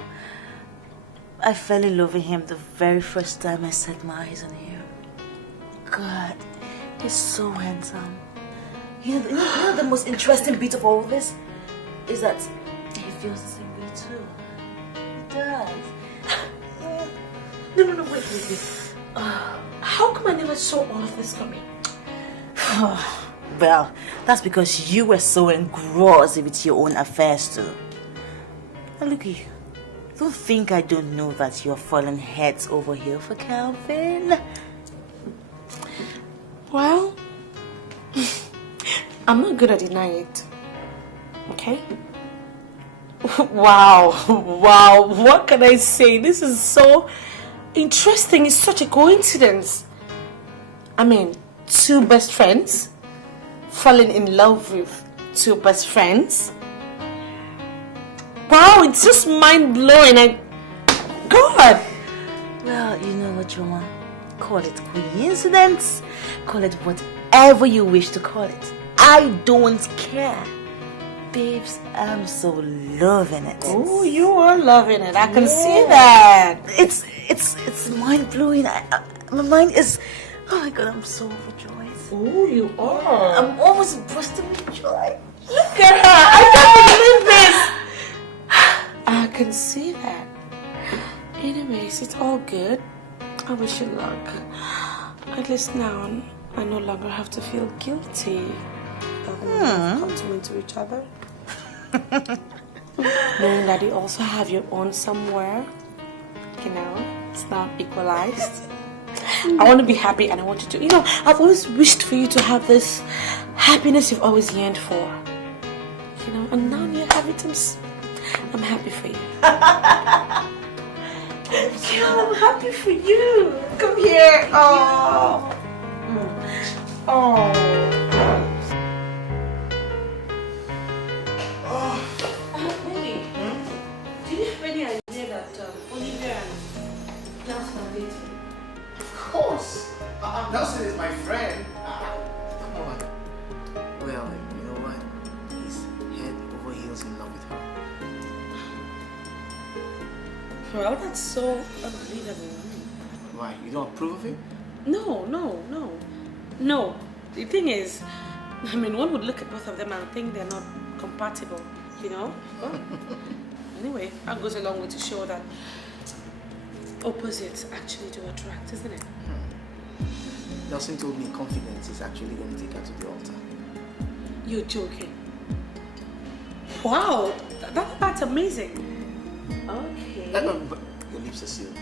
I fell in love with him the very first time I set my eyes on him. God, he's so handsome. You know the most interesting bit of all of this? Is that he feels the same way too. He does. No, wait. How come I never saw all of this coming? Well, that's because you were so engrossed with your own affairs too. Now look at you. Don't think I don't know that you're falling heads over here for Kelvin. Well, I'm not good at denying it. Okay? Wow, what can I say? This is so interesting. It's such a coincidence. I mean, two best friends falling in love with two best friends. Wow, it's just mind-blowing. God! Well, you know what, Chioma? Call it coincidence. Call it whatever you wish to call it. I don't care. Babes, I'm so loving it. Oh, you are loving it. I can see that. It's mind-blowing. My mind is... Oh my God, I'm so overjoyed. Oh, you are. I'm almost bursting with joy. Look at her. I can't believe this. I can see that. Anyways, it's all good. I wish you luck. At least now, I no longer have to feel guilty that we have come into each other. Knowing that you also have your own somewhere, you know, it's not equalized. I want to be happy and I want you to, you know, I've always wished for you to have this happiness you've always yearned for. You know, and now you have it. I'm happy for you. I'm happy for you. Come here. Oh. Oh. Baby, do you have any idea that Olivia and Nelson are dating? Of course. Nelson is my friend. Come on. Well, you know what? He's head over heels in love with her. Well, that's so unbelievable. Why? You don't approve of it? No. The thing is, I mean, one would look at both of them and think they're not compatible, you know? Well, anyway, that goes a long way to show that opposites actually do attract, isn't it? Nelson told me in confidence he's actually going to take her to the altar. You're joking. Wow, that's amazing. Okay. But your lips are sealed.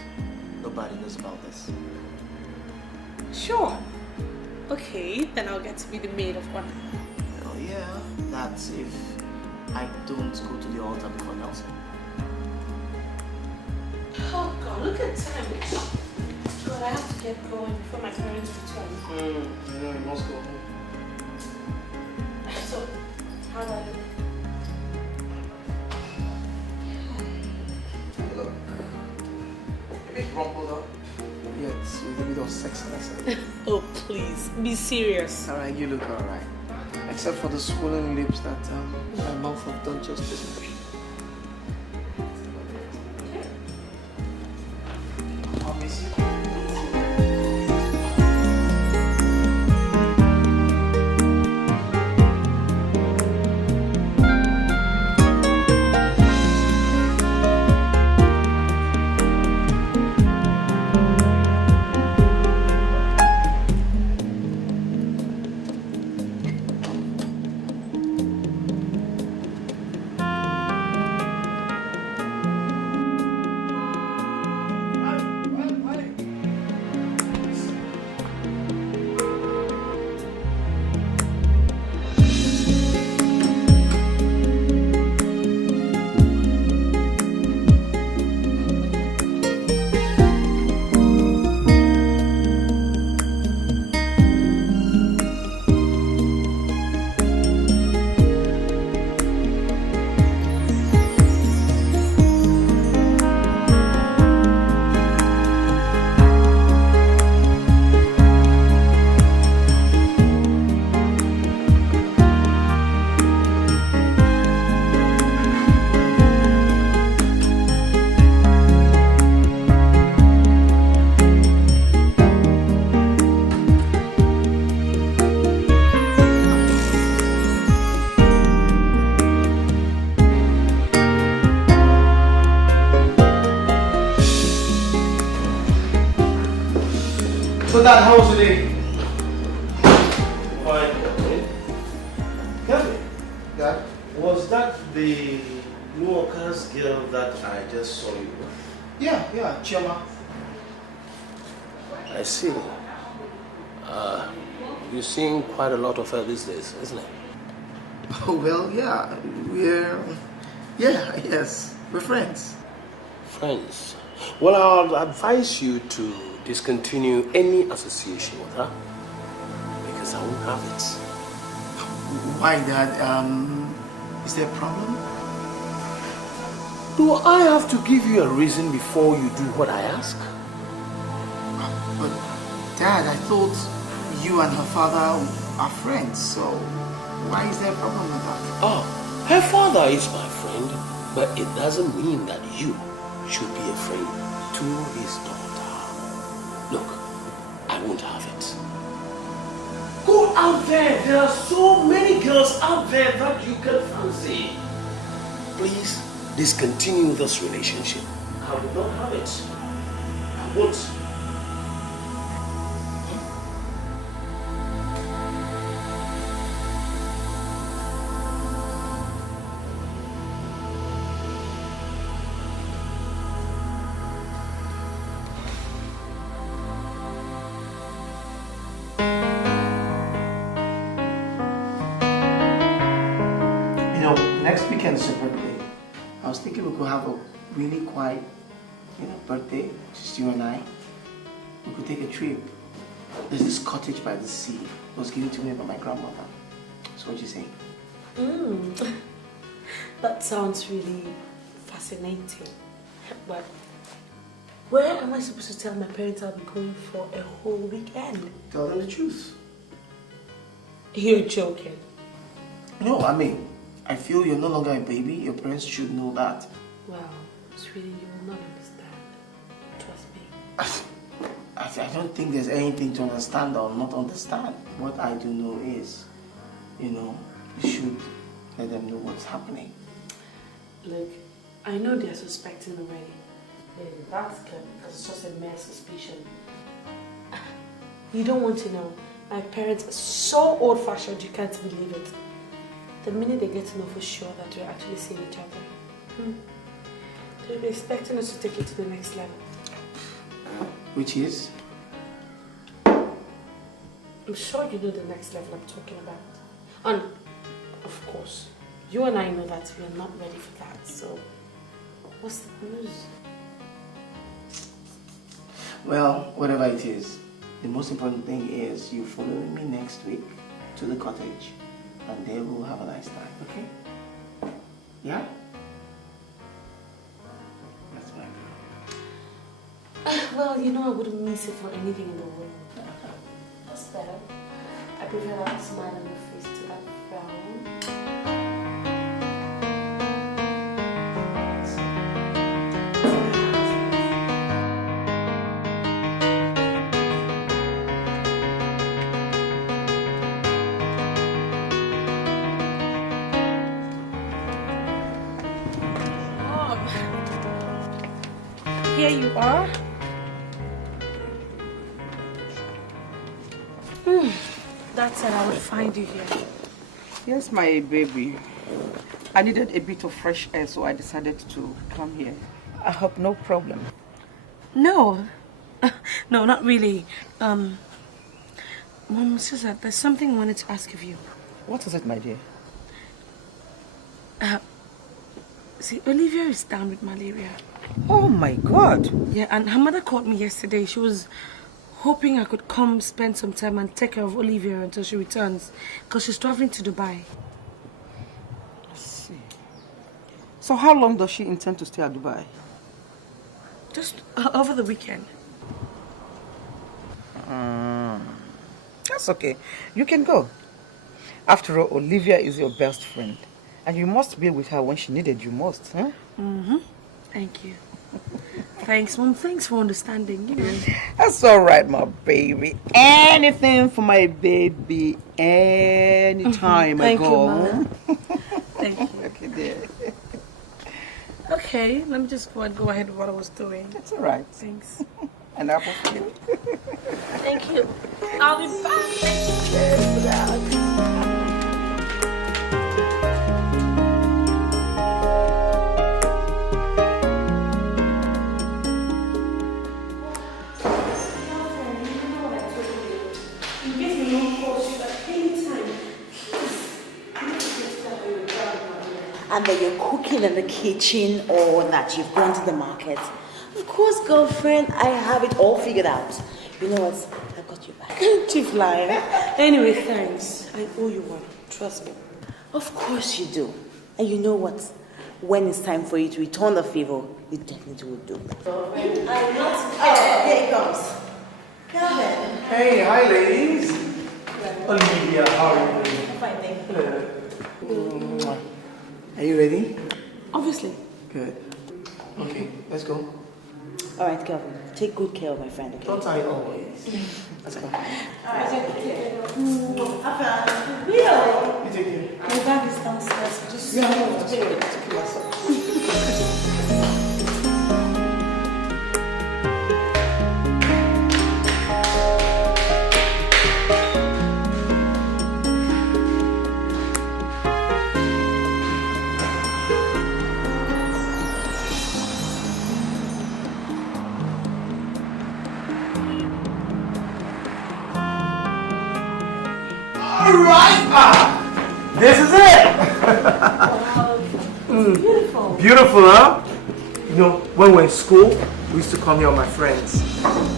Nobody knows about this. Sure. Okay, then I'll get to be the maid of honor. Oh yeah, that's if I don't go to the altar before Nelson. Oh God, look at time. God, I have to get going before my parents return. You know, you must go home. So, how do I look? Look. A bit rumpled up. Yet with a bit of sexiness. Oh, please, be serious. Alright, you look alright. Except for the swollen lips that my mouth have done justice. I'll miss you. Dad, how was your day? Fine, Kelvin. Kelvin? Dad? Was that the New Orleans girl that I just saw you with? Yeah, Chioma. I see. You're seeing quite a lot of her these days, isn't it? Oh, well, yeah. Yes. We're friends. Friends. Well, I'll advise you to discontinue any association with her. Because I won't have it. Why, Dad? Is there a problem? Do I have to give you a reason before you do what I ask? But, Dad, I thought you and her father are friends, so why is there a problem with that? Oh, her father is my friend, but it doesn't mean that you should be a friend to his daughter. Look, I won't have it. Go out there. There are so many girls out there that you can fancy. Please discontinue this relationship. I will not have it. I won't. Next weekend's your birthday. I was thinking we could have a really quiet, birthday, just you and I. We could take a trip. There's this cottage by the sea. It was given to me by my grandmother. So what do you say? That sounds really fascinating. But where am I supposed to tell my parents I'll be going for a whole weekend? Tell them the truth. You're joking. No, I feel you're no longer a baby. Your parents should know that. Well, sweetie, you will not understand. Trust me. I don't think there's anything to understand or not understand. What I do know is, you should let them know what's happening. Look, I know they're suspecting already. That's good, because it's just a mere suspicion. You don't want to know. My parents are so old-fashioned, you can't believe it. The minute they get to know for sure that we're actually seeing each other, they'll be expecting us to take it to the next level. Which is? I'm sure you know the next level I'm talking about. And, of course, you and I know that we are not ready for that, so what's the news? Well, whatever it is, the most important thing is you following me next week to the cottage. And they will have a nice time, okay? Yeah? That's my girl. Well, I wouldn't miss it for anything in the world. That's better. I prefer that smile on your face to that frown. Here you are. That said, I would find you here. Yes, my baby. I needed a bit of fresh air, so I decided to come here. I hope no problem. No. No, not really. Mom, Sister, there's something I wanted to ask of you. What is it, my dear? See, Olivia is down with malaria. Oh my God. Yeah, and her mother called me yesterday. She was hoping I could come spend some time and take care of Olivia until she returns, because she's traveling to Dubai. I see. So how long does she intend to stay at Dubai? Just over the weekend. That's okay. You can go. After all, Olivia is your best friend. And you must be with her when she needed you most, huh? Thank you. Thanks, Mom. Thanks for understanding. That's all right, my baby. Anything for my baby. Anytime, my girl. You, Thank you. Okay, dear. Okay, let me just go ahead with what I was doing. That's all right. Thanks. An apple for you. Thank you. I'll be back. Cheers for that. And that you're cooking in the kitchen or that you've gone to the market. Of course, girlfriend, I have it all figured out. You know what? I got you back. Chief liar. Anyway, thanks. I owe you one. Trust me. Of course you do. And you know what? When it's time for you to return the favor, you definitely will do. I'm not. Oh, here it comes. Kelvin. Hey, hi ladies. Olivia, how are you doing? Fine, thank you. Are you ready? Obviously. Good. Okay, let's go. All right, Kelvin. Take good care of my friend, okay? Don't I always? Let's go. All right, take care. Leo. You take care. My bag is downstairs. Just This is it! beautiful. Beautiful, huh? You know, when we were in school, we used to come here with my friends.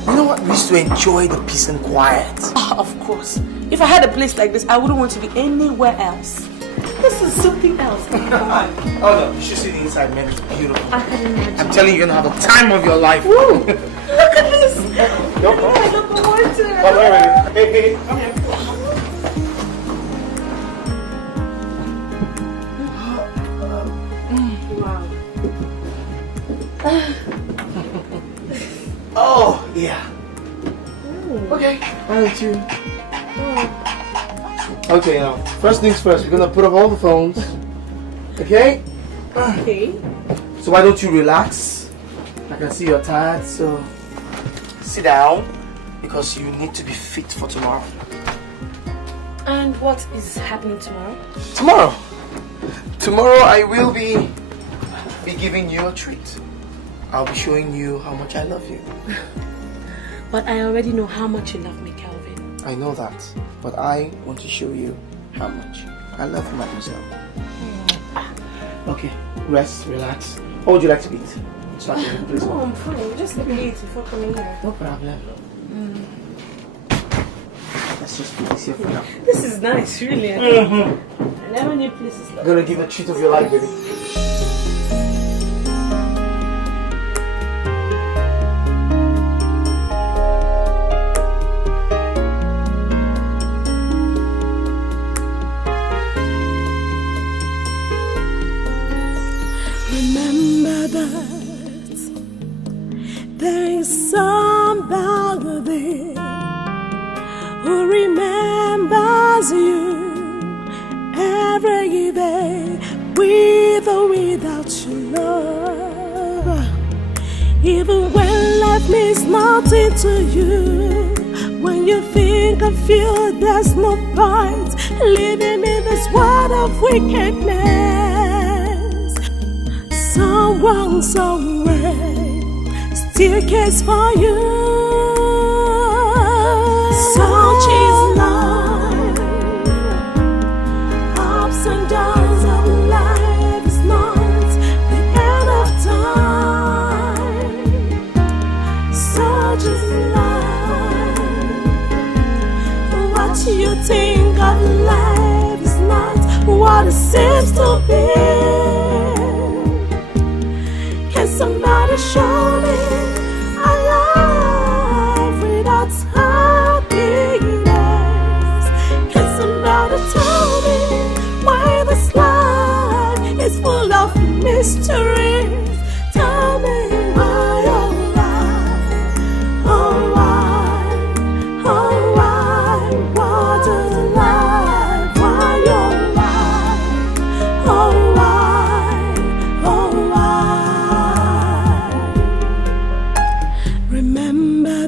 You know what? We used to enjoy the peace and quiet. Of course. If I had a place like this, I wouldn't want to be anywhere else. This is something else. Come on. Oh no, you should see the inside, man. It's beautiful. I can imagine. I'm telling you, you're gonna have the time of your life. Woo! Look at this! No, I don't know what to. Oh, wait. Hey, come here. Oh, yeah. Okay, why don't you? Okay, now, first things first, we're gonna put up all the phones. Okay? Okay. So why don't you relax? I can see you're tired, so sit down because you need to be fit for tomorrow. And what is happening tomorrow? Tomorrow I will be giving you a treat. I'll be showing you how much I love you. But I already know how much you love me, Kelvin. I know that, but I want to show you how much I love you, mademoiselle. Okay, rest, relax. What would you like to eat? So I can please. Oh, I'm fine. Just let me eat before coming here. No problem. Let's just put this here for now. This is nice, really. I never knew places like I'm gonna give a treat of your life, baby. Remember that there is somebody who remembers you every day, with or without your love. Even when life means nothing to you, when you think of you, there's no point living in this world of wickedness. Someone somewhere still cares for you. Such is life. Ups and downs of life is not the end of time. Such is life. What you think of life is not what it seems to be. Can somebody show me a life without happiness? Can somebody tell me why this life is full of mysteries? Tell me why, oh why, what a life, why, oh why. Remember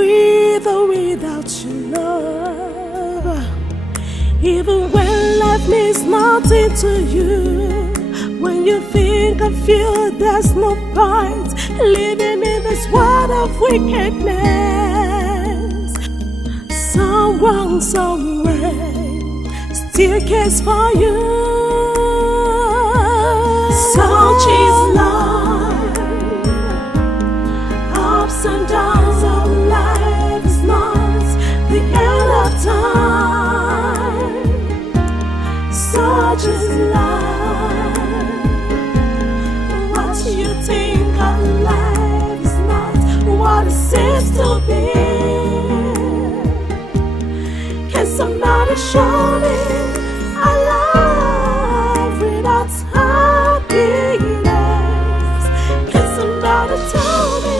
with or without your love. Even when life means nothing to you, when you think of you, there's no point living in this world of wickedness. Someone somewhere still cares for you. Such is life. Ups and downs of life is not the end of time. Such is life. What you think of life is not what it seems to be. Can somebody show me a life without happiness? Can somebody tell me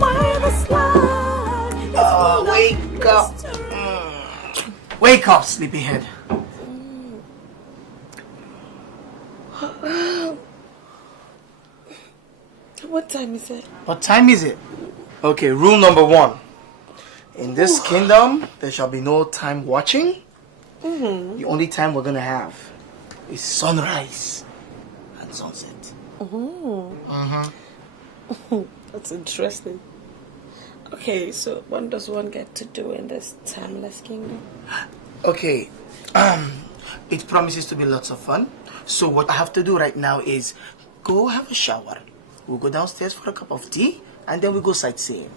why this life is wake up. Wake up, sleepyhead. What time is it? What time is it? Okay, rule number 1. In this kingdom, there shall be no time watching. The only time we're gonna have is sunrise and sunset. That's interesting. Okay, so what does one get to do in this timeless kingdom? Okay, it promises to be lots of fun. So what I have to do right now is go have a shower. We'll go downstairs for a cup of tea, and then we'll go sightseeing.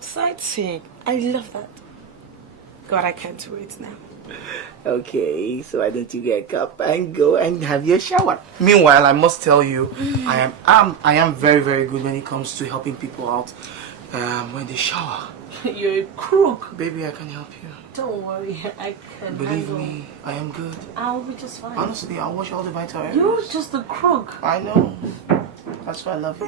Sightseeing. I love that. God, I can't wait now. Okay, so why don't you get a cup and go and have your shower? Meanwhile, I must tell you, I am very, very good when it comes to helping people out when they shower. You're a crook. Baby, I can help you. Don't worry, I can Believe handle. me, I am good. I'll be just fine. Honestly, I'll wash all the vital areas. You're just a crook. I know. That's why I love you.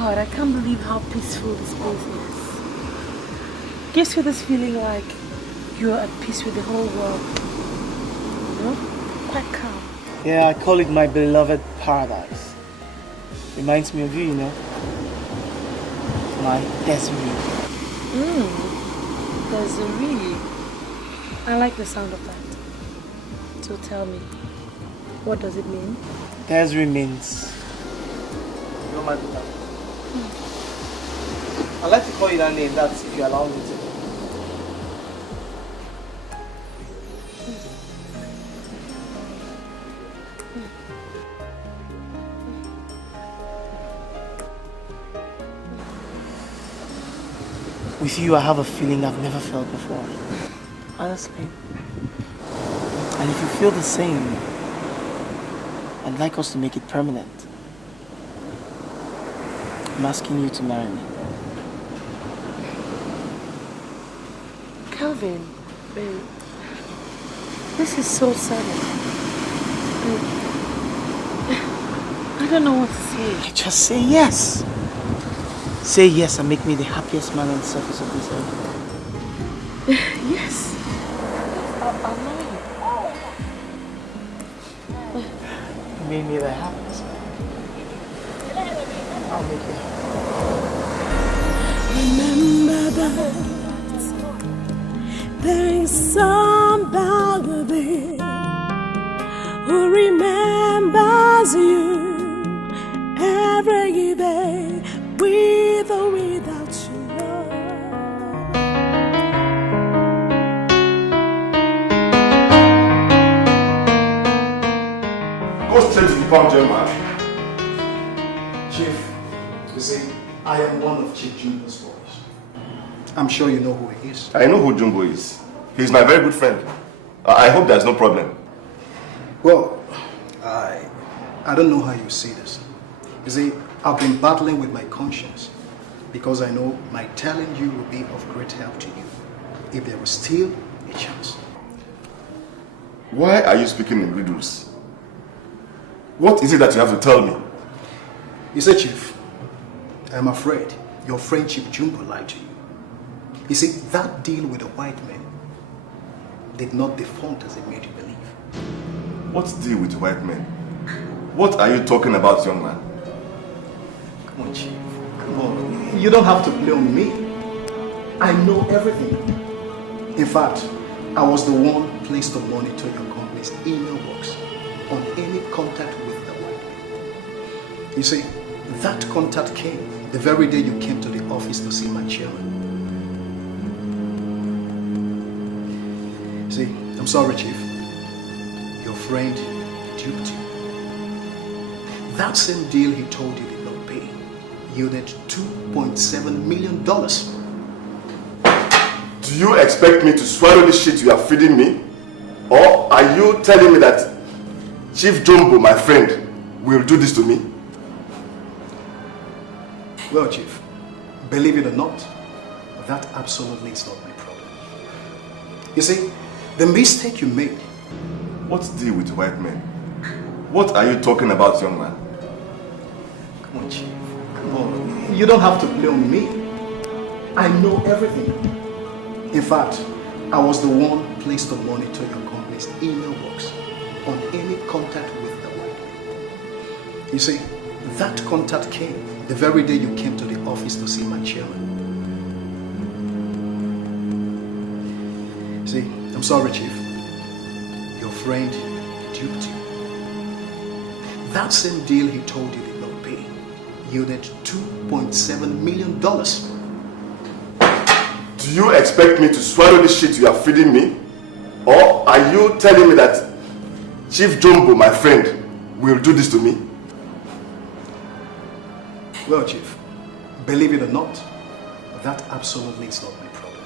God, I can't believe how peaceful this place is. Gives you this feeling like you're at peace with the whole world. You know? Quite calm. Yeah, I call it my beloved paradise. Reminds me of you, you know. My Desiree. Desiree. I like the sound of that. So tell me, what does it mean? Desiree means... No matter that. I'd like to call you that name, that's if you allow me to. With you, I have a feeling I've never felt before. Honestly. And if you feel the same, I'd like us to make it permanent. I'm asking you to marry me. Kelvin, babe, this is so sudden. I don't know what to say. Just say yes. Say yes and make me the happiest man on the surface of this earth. Yes. I'll marry you. You made me the happiest man. I'll make you happy. Remember that there is somebody who remembers you every day, with or without you. Go straight to the point, man. Chief, you see, I am one of Chief Jumbo's boys. I'm sure you know who he is. I know who Jumbo is. He's my very good friend. I hope there's no problem. Well, I don't know how you see this. You see, I've been battling with my conscience because I know my telling you will be of great help to you if there was still a chance. Why are you speaking in riddles? What is it that you have to tell me? You see, Chief, I'm afraid your friend Chief Jumbo lied to you. You see, that deal with the white men did not default as it made you believe. What deal with white men? What are you talking about, young man? Come on, Chief. Come on. You don't have to blame me. I know everything. In fact, I was the one placed to monitor your company's email box on any contact with the white men. You see, that contact came the very day you came to the office to see my chairman. See, I'm sorry, Chief. Your friend duped you. That same deal he told you did not pay yielded $2.7 million. Do you expect me to swallow the shit you are feeding me? Or are you telling me that Chief Jumbo, my friend, will do this to me? Well, Chief, believe it or not, that absolutely is not my problem. You see, the mistake you made. What deal with white men? What are you talking about, young man? Come on, Chief. Come on. You don't have to blame me. I know everything. In fact, I was the one placed to monitor your company's email box on any contact with the white men. You see, that contact came the very day you came to the office to see my chairman. See, I'm sorry, Chief. Your friend duped you. That same deal he told you did not pay yielded $2.7 million. Do you expect me to swallow the shit you are feeding me? Or are you telling me that Chief Jumbo, my friend, will do this to me? Well, Chief, believe it or not, that absolutely is not my problem.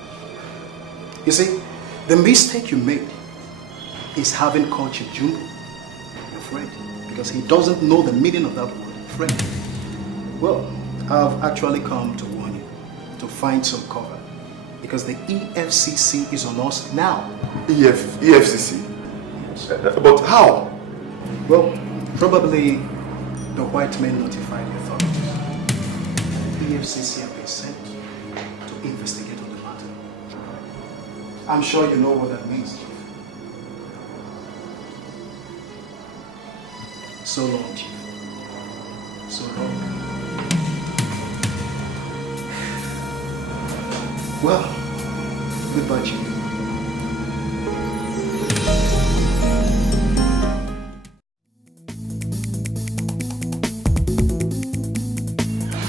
You see, the mistake you made is having called Chief Jumbo your friend, because he doesn't know the meaning of that word, friend. Well, I've actually come to warn you, to find some cover, because the EFCC is on us now. EFCC? Yes. But how? Well, probably the white men notified the authorities. EFCC have been sent to investigate on the matter. I'm sure you know what that means, Chief. So long, Chief. So long. Well, goodbye, Chief.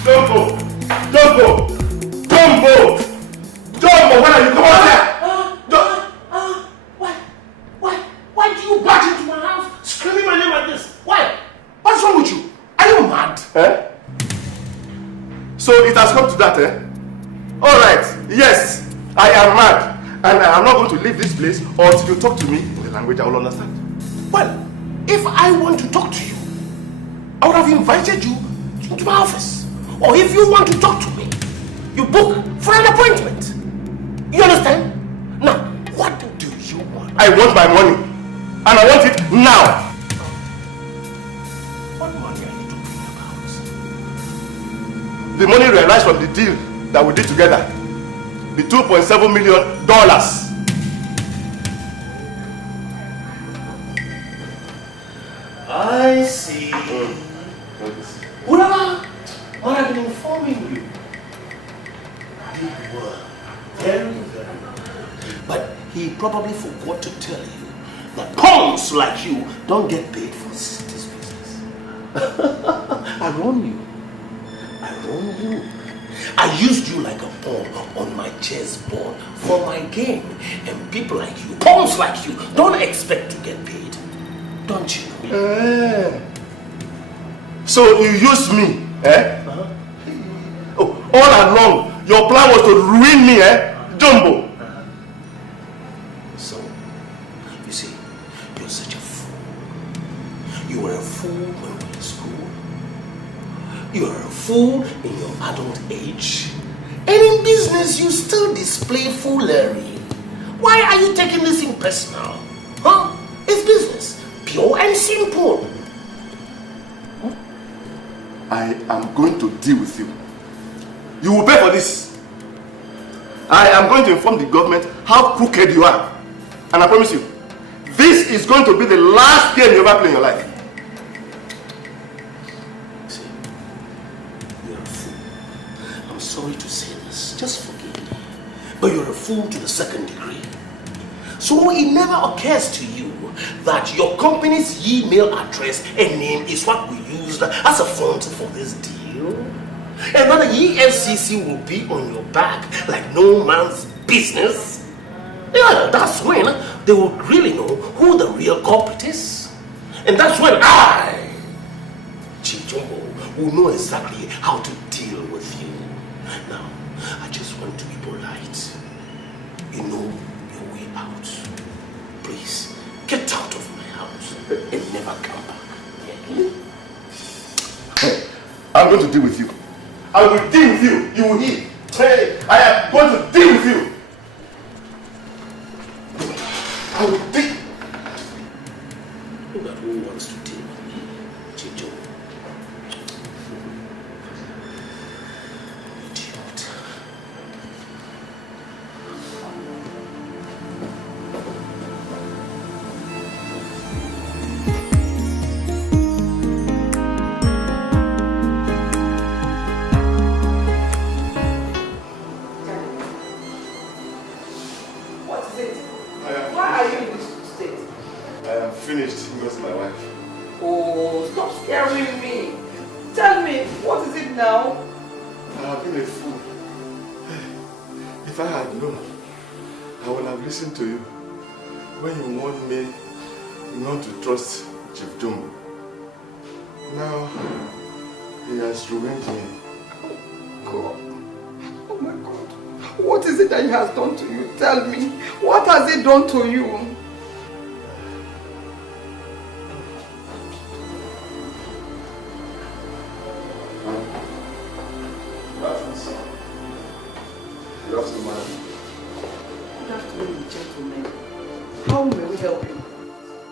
Jombo! Jombo! Jombo! Jombo, when are you coming out here? Why do you barge into my house screaming my name like this? Why? What's wrong with you? Are you mad? Eh? So it has come to that, eh? Alright, yes, I am mad. And I am not going to leave this place until you talk to me in the language I will understand. Well, if I want to talk to you, I would have invited you into my office. Or if you want to talk to me, you book for an appointment. You understand? Now, what do you want? I want my money. And I want it now. What money are you talking about? The money realized from the deal that we did together. The $2.7 million. I see. Well, what I've been informing you, you were very, very good. But he probably forgot to tell you that pawns like you don't get paid for this business. I warn you. I warn you. I used you like a pawn on my chessboard for my game. And people like you, pawns like you, don't expect to get paid. Don't you? So you used me, eh? Oh, all along, your plan was to ruin me, eh? Jumbo. So, you see, you're such a fool. You were a fool when we were in school. You are a fool in your adult age. And in business, you still display foolery. Why are you taking this impersonal? Huh? It's business. Pure and simple. I am going to deal with you. You will pay for this. I am going to inform the government how crooked you are. And I promise you, this is going to be the last game you ever play in your life. See, you're a fool. I'm sorry to say this. Just forgive me. But you're a fool to the second degree. So it never occurs to you that your company's email address and name is what we used as a front for this deal? And that the EFCC will be on your back like no man's business? Yeah, that's when they will really know who the real culprit is. And that's when I, Chief Jumbo, will know exactly how to deal with you. Now, I just want to be polite. You know your way out. Please, get out of my house and never come back. Hey, I'm going to deal with you. I will deal with you. You will hear. Hey, I am going to deal with you. I will deal. Look at who wants to deal with me, Chicho. Idiot. Finished. Where's my wife? Oh, stop scaring me. Tell me, what is it now? I have been a fool. If I had known, I would have listened to you when you warned me not to trust Chief Jumbo. Now, he has ruined me. God. Oh my God. What is it that he has done to you? Tell me. What has he done to you?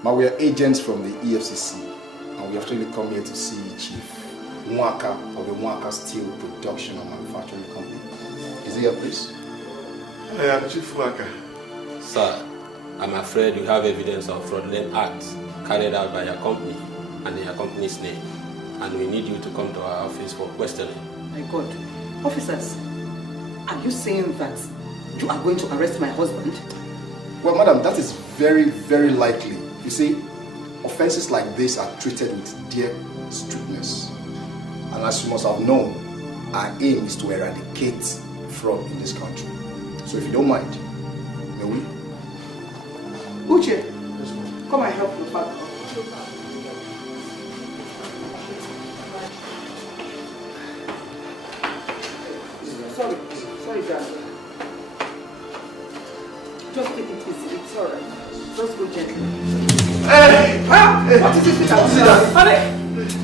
But we are agents from the EFCC, and we have really come here to see Chief Nwaegbu of the Nwaegbu Steel Production and Manufacturing Company. Is he here, please? I am Chief Nwaegbu. Sir, I'm afraid you have evidence of fraudulent acts carried out by your company and in your company's name, and we need you to come to our office for questioning. My God. Officers, are you saying that you are going to arrest my husband? Well, madam, that is very, very likely. You see, offenses like this are treated with dear strictness. And as you must have known, our aim is to eradicate fraud in this country. So if you don't mind, may we? Uche, come and help your father. Sorry, darling. Just take it easy, it's alright. Just go gently. Hey! Huh? What is this? Honey!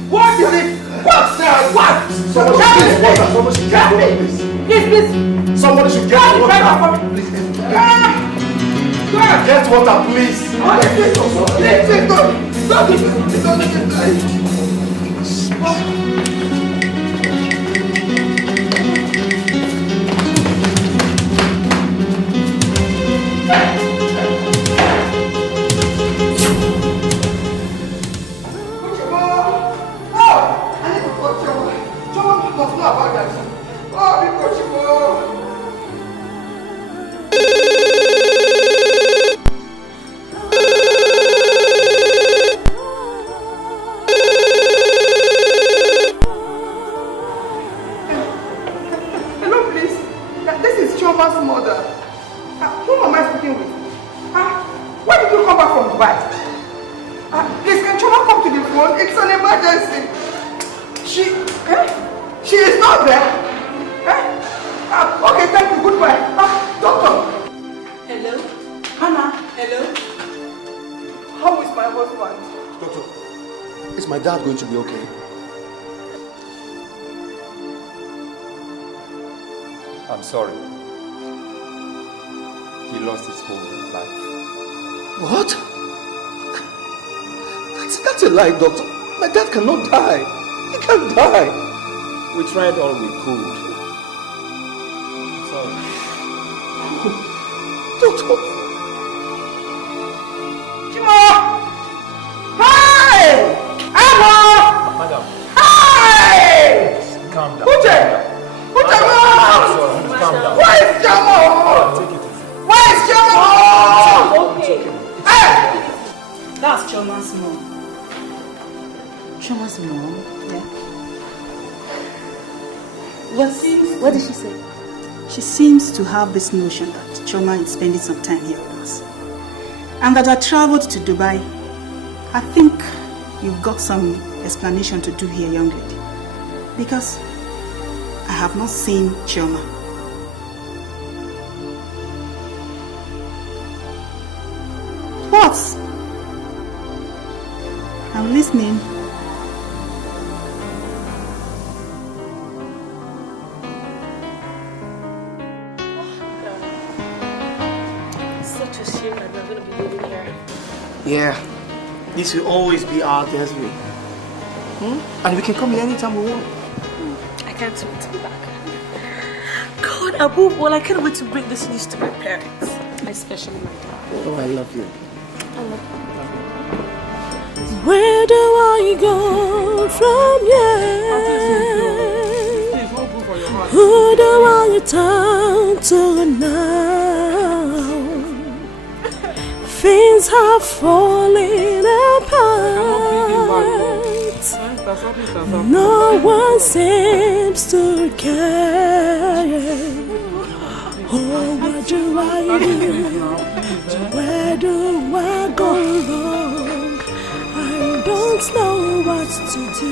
What is it? What? What? Somebody should get water. Somebody should get water, please. Please. Somebody should get water. Please. Get water, please. Please, Going to be okay. I'm sorry. He lost his whole life. What? That's a lie, doctor. My dad cannot die. He can't die. We tried all we could. I'm sorry. Doctor. Madam. Hey! Calm down. Uche! Uche! Calm down. Where is Chioma? Take it easy. Where is Chioma? Okay. Hey! That's Chioma's mom. Chioma's mom? Yeah. What did she say? She seems to have this notion that Chioma is spending some time here with us. And that I traveled to Dubai. I think you've got some explanation to do here, young lady. Because I have not seen Chioma. What? I'm listening. Such a shame that we're going to be living here. Yeah, this will always be our Desmond. And we can come here anytime we want. I can't wait to be back. God, above all, I can't wait to bring this news to my parents. Especially my dad. Oh, I love you. I love you. Where do I go from here? Who do I turn to now? Things have fallen apart. No one seems to care. Oh, what do I do? Where do I go wrong? I don't know what to do.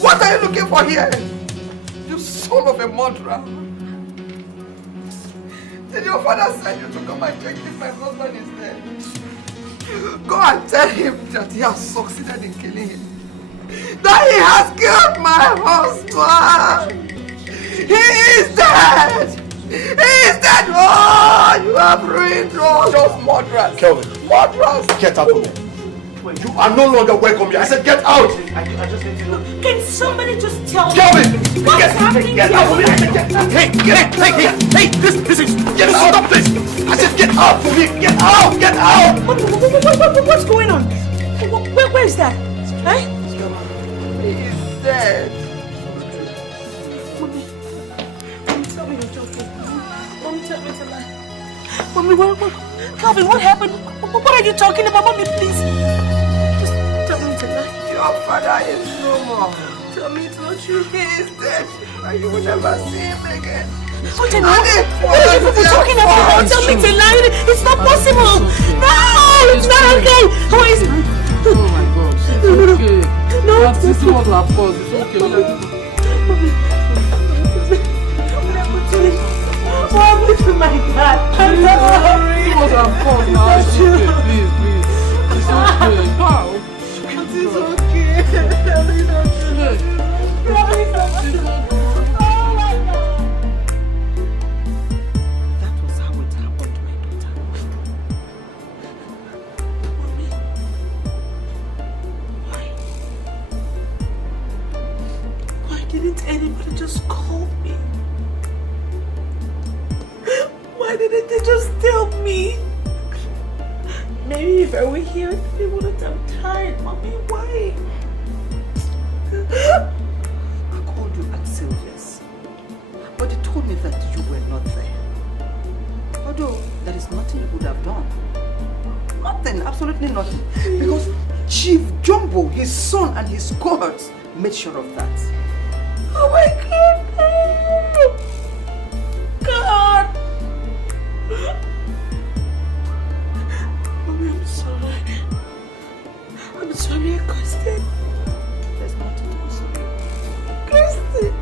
What are you looking for here? You son of a murderer. Did your father send you to come and check if my husband is dead? Go and tell him that he has succeeded in killing him. That he has killed my husband. He is dead. He is dead. Oh, you have ruined all those murderers. Kelvin. murderers! Get out of here! You are no longer welcome here. I said get out! I just need to know. Can somebody just tell me? Kelvin! What's happening? Get out of here! I said get out! Hey, this is... Get out! Stop this! I said get out from here! Get out! Get out! What's going on? Where's that? Huh? He's dead. Mommy, tell me you're joking. Mommy, tell me to lie. Mommy, what? Kelvin, what happened? What are you talking about? Mommy, please. Just tell me to lie. Your father is no more. Tell me it's not true. He is dead. And you will never see him again. What are you talking about? Tell me to lie. It's not possible. No, it's not okay. How is it? Oh my gosh, it's okay. No, it's okay. It's okay. What happened to my dad? I'm sorry. It was our fault now. It's okay. Please. It's okay. How? It's okay. Tell me not true. Tell me not true. Oh my God. That was how it happened to my daughter. Mommy. Why didn't anybody just call me? Why didn't they just tell me? Maybe if I were here, they wouldn't have died. Mommy, why? I called you at Sylvia's, but they told me that you were not there. Although there is nothing you would have done. Nothing, absolutely nothing. Because Chief Jombo, his son and his cohorts made sure of that. Oh my God! God! Mommy, I'm sorry. I'm sorry I caused it. There's nothing to be sorry. Caused it.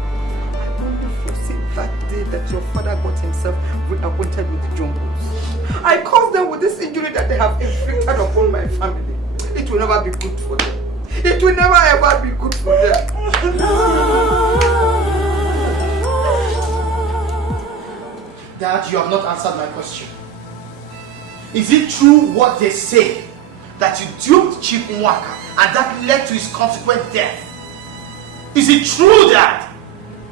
I only foresee that day that your father got himself reacquainted with the Jombos. I caused them with this injury that they have inflicted upon my family. It will never be good for them. It will never ever be good for them. Dad, you have not answered my question. Is it true what they say, that you duped Chief Nwaka and that led to his consequent death? Is it true, Dad?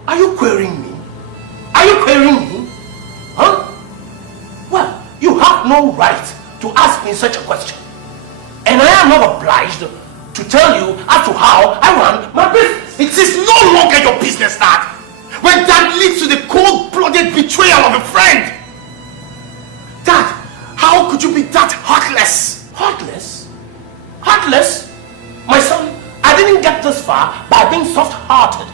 Are you querying me? Are you querying me? Huh? Well, you have no right to ask me such a question. And I am not obliged to tell you as to how I run my business. It is no longer your business, Dad. When that leads to the cold-blooded betrayal of a friend. Dad, how could you be that heartless? Heartless? Heartless? My son, I didn't get this far by being soft-hearted.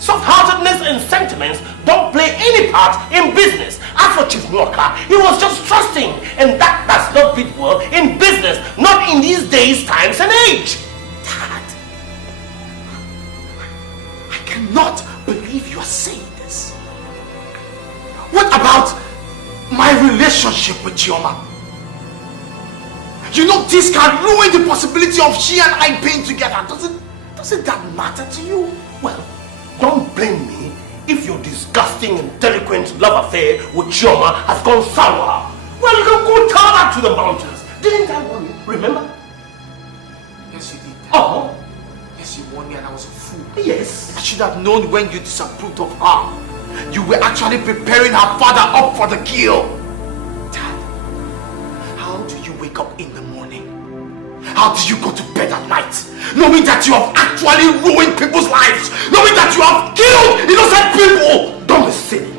Soft-heartedness and sentiments don't play any part in business. As for Chief Nwaka, he was just trusting, and that does not fit well in business, not in these days, times, and age. Dad, I cannot believe you are saying this. What about my relationship with Chioma? You know this can ruin the possibility of she and I being together. Doesn't that matter to you? Well, don't blame me if your disgusting and delinquent love affair with Chioma has gone sour. Well, you can go tell that to the mountains. Didn't I warn you? Remember? Yes, you did. Oh. Yes, you warned me and I was a fool. Yes. I should have known when you disapproved of her. You were actually preparing her father up for the kill. Dad, how do you wake up in the morning? How do you go to bed at night? Knowing that you have actually ruined people's lives. Knowing that you have killed innocent people. Don't be silly.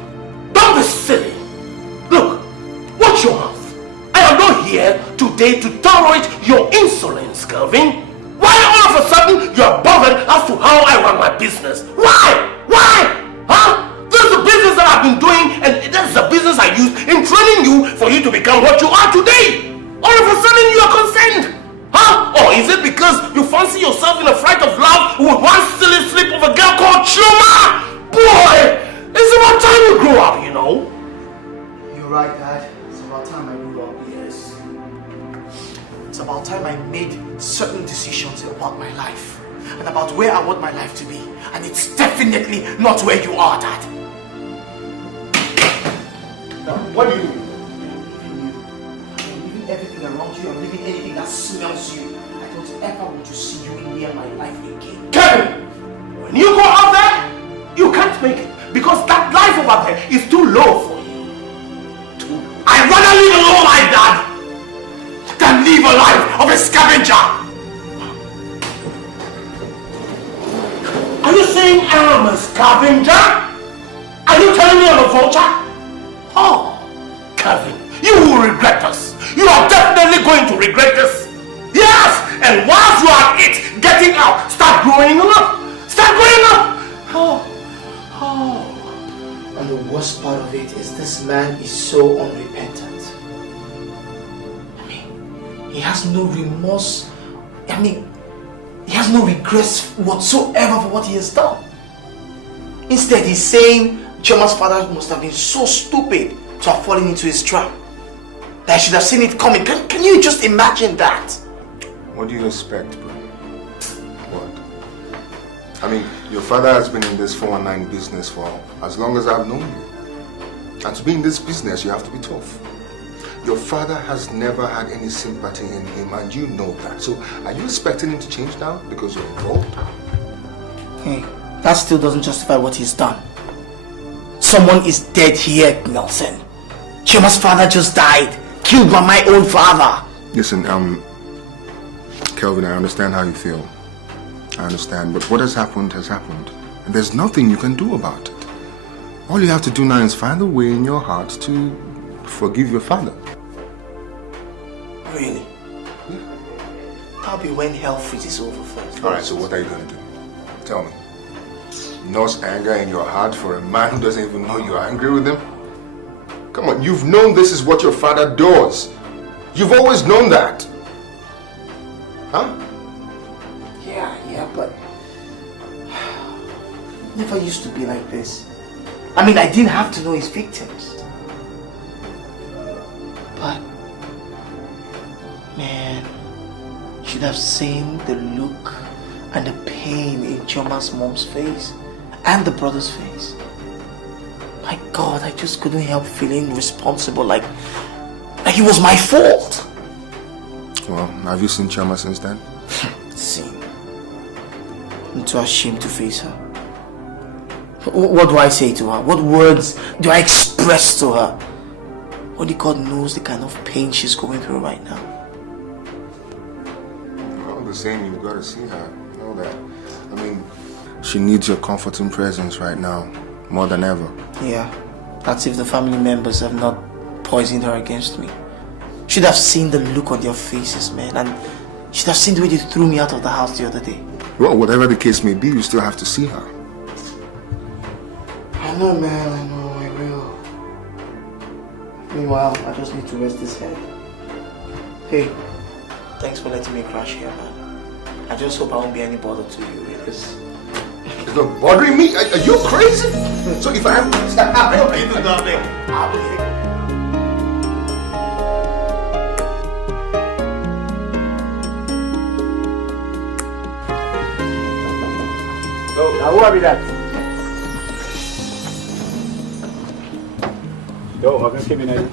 Don't be silly. Look, watch your mouth. I am not here today to tolerate your insolence, Kelvin. Why all of a sudden you are bothered as to how I run my business? Why? Why? Huh? This is the business that I've been doing, and this is the business I use in training you for you to become what you are today. All of a sudden you are concerned. Huh? Or is it because you fancy yourself in a fright of love with one silly slip of a girl called Chioma? Boy, it's about time you grow up, you know. You're right, Dad. It's about time I grew up, yes. It's about time I made certain decisions about my life and about where I want my life to be. And it's definitely not where you are, Dad. Now, what do you mean? I'm leaving everything around about you and leaving anything that smells you, I don't ever want to see you in near my life again. Kevin! When you go out there, you can't make it. Because that life over there is too low for you. I'd rather live a low life, Dad, than live a life of a scavenger. Are you saying I'm a scavenger? Are you telling me I'm a vulture? Oh, Kelvin, you will regret this. You are definitely going to regret this. Yes, and whilst you are at it, getting out, start growing up. Start growing up. Oh. And the worst part of it is this man is so unrepentant. I mean, he has no remorse. I mean, he has no regrets whatsoever for what he has done. Instead, he's saying Chioma's father must have been so stupid to have fallen into his trap. That I should have seen it coming. Can you just imagine that? What do you expect, bro? What? I mean, your father has been in this 419 business for as long as I've known you. And to be in this business, you have to be tough. Your father has never had any sympathy in him, and you know that. So, are you expecting him to change now because you're involved? Hey, that still doesn't justify what he's done. Someone is dead here, Nelson. Chioma's father just died, killed by my own father. Listen, Kelvin, I understand how you feel. I understand, but what has happened, and there's nothing you can do about it. All you have to do now is find a way in your heart to forgive your father. Really? Yeah. That'll be when hell freezes over first. Alright, so what are you going to do? Tell me. Nurse anger in your heart for a man who doesn't even know you're angry with him? Come on, you've known this is what your father does. You've always known that. Huh? Yeah, but never used to be like this. I mean, I didn't have to know his victims. But, man, you should have seen the look and the pain in Chioma's mom's face and the brother's face. My God, I just couldn't help feeling responsible, like it was my fault. Well, have you seen Chioma since then? Seen. I'm too ashamed to face her. What do I say to her? What words do I express to her? Only God knows the kind of pain she's going through right now. Well, the same, you've got to see her. Know that. I mean, she needs your comforting presence right now, more than ever. Yeah, that's if the family members have not poisoned her against me. Should have seen the look on their faces, man, and should have seen the way they threw me out of the house the other day. Well, whatever the case may be, you still have to see her. I know, man, I know, I will. Meanwhile, I just need to rest this head. Hey, thanks for letting me crash here, man. I just hope I won't be any bother to you, because... It's not bothering me? Are you crazy? So if I have to... I'll be the nothing. I'll be here. Now who are we that? Yo, I'm going to keep in there.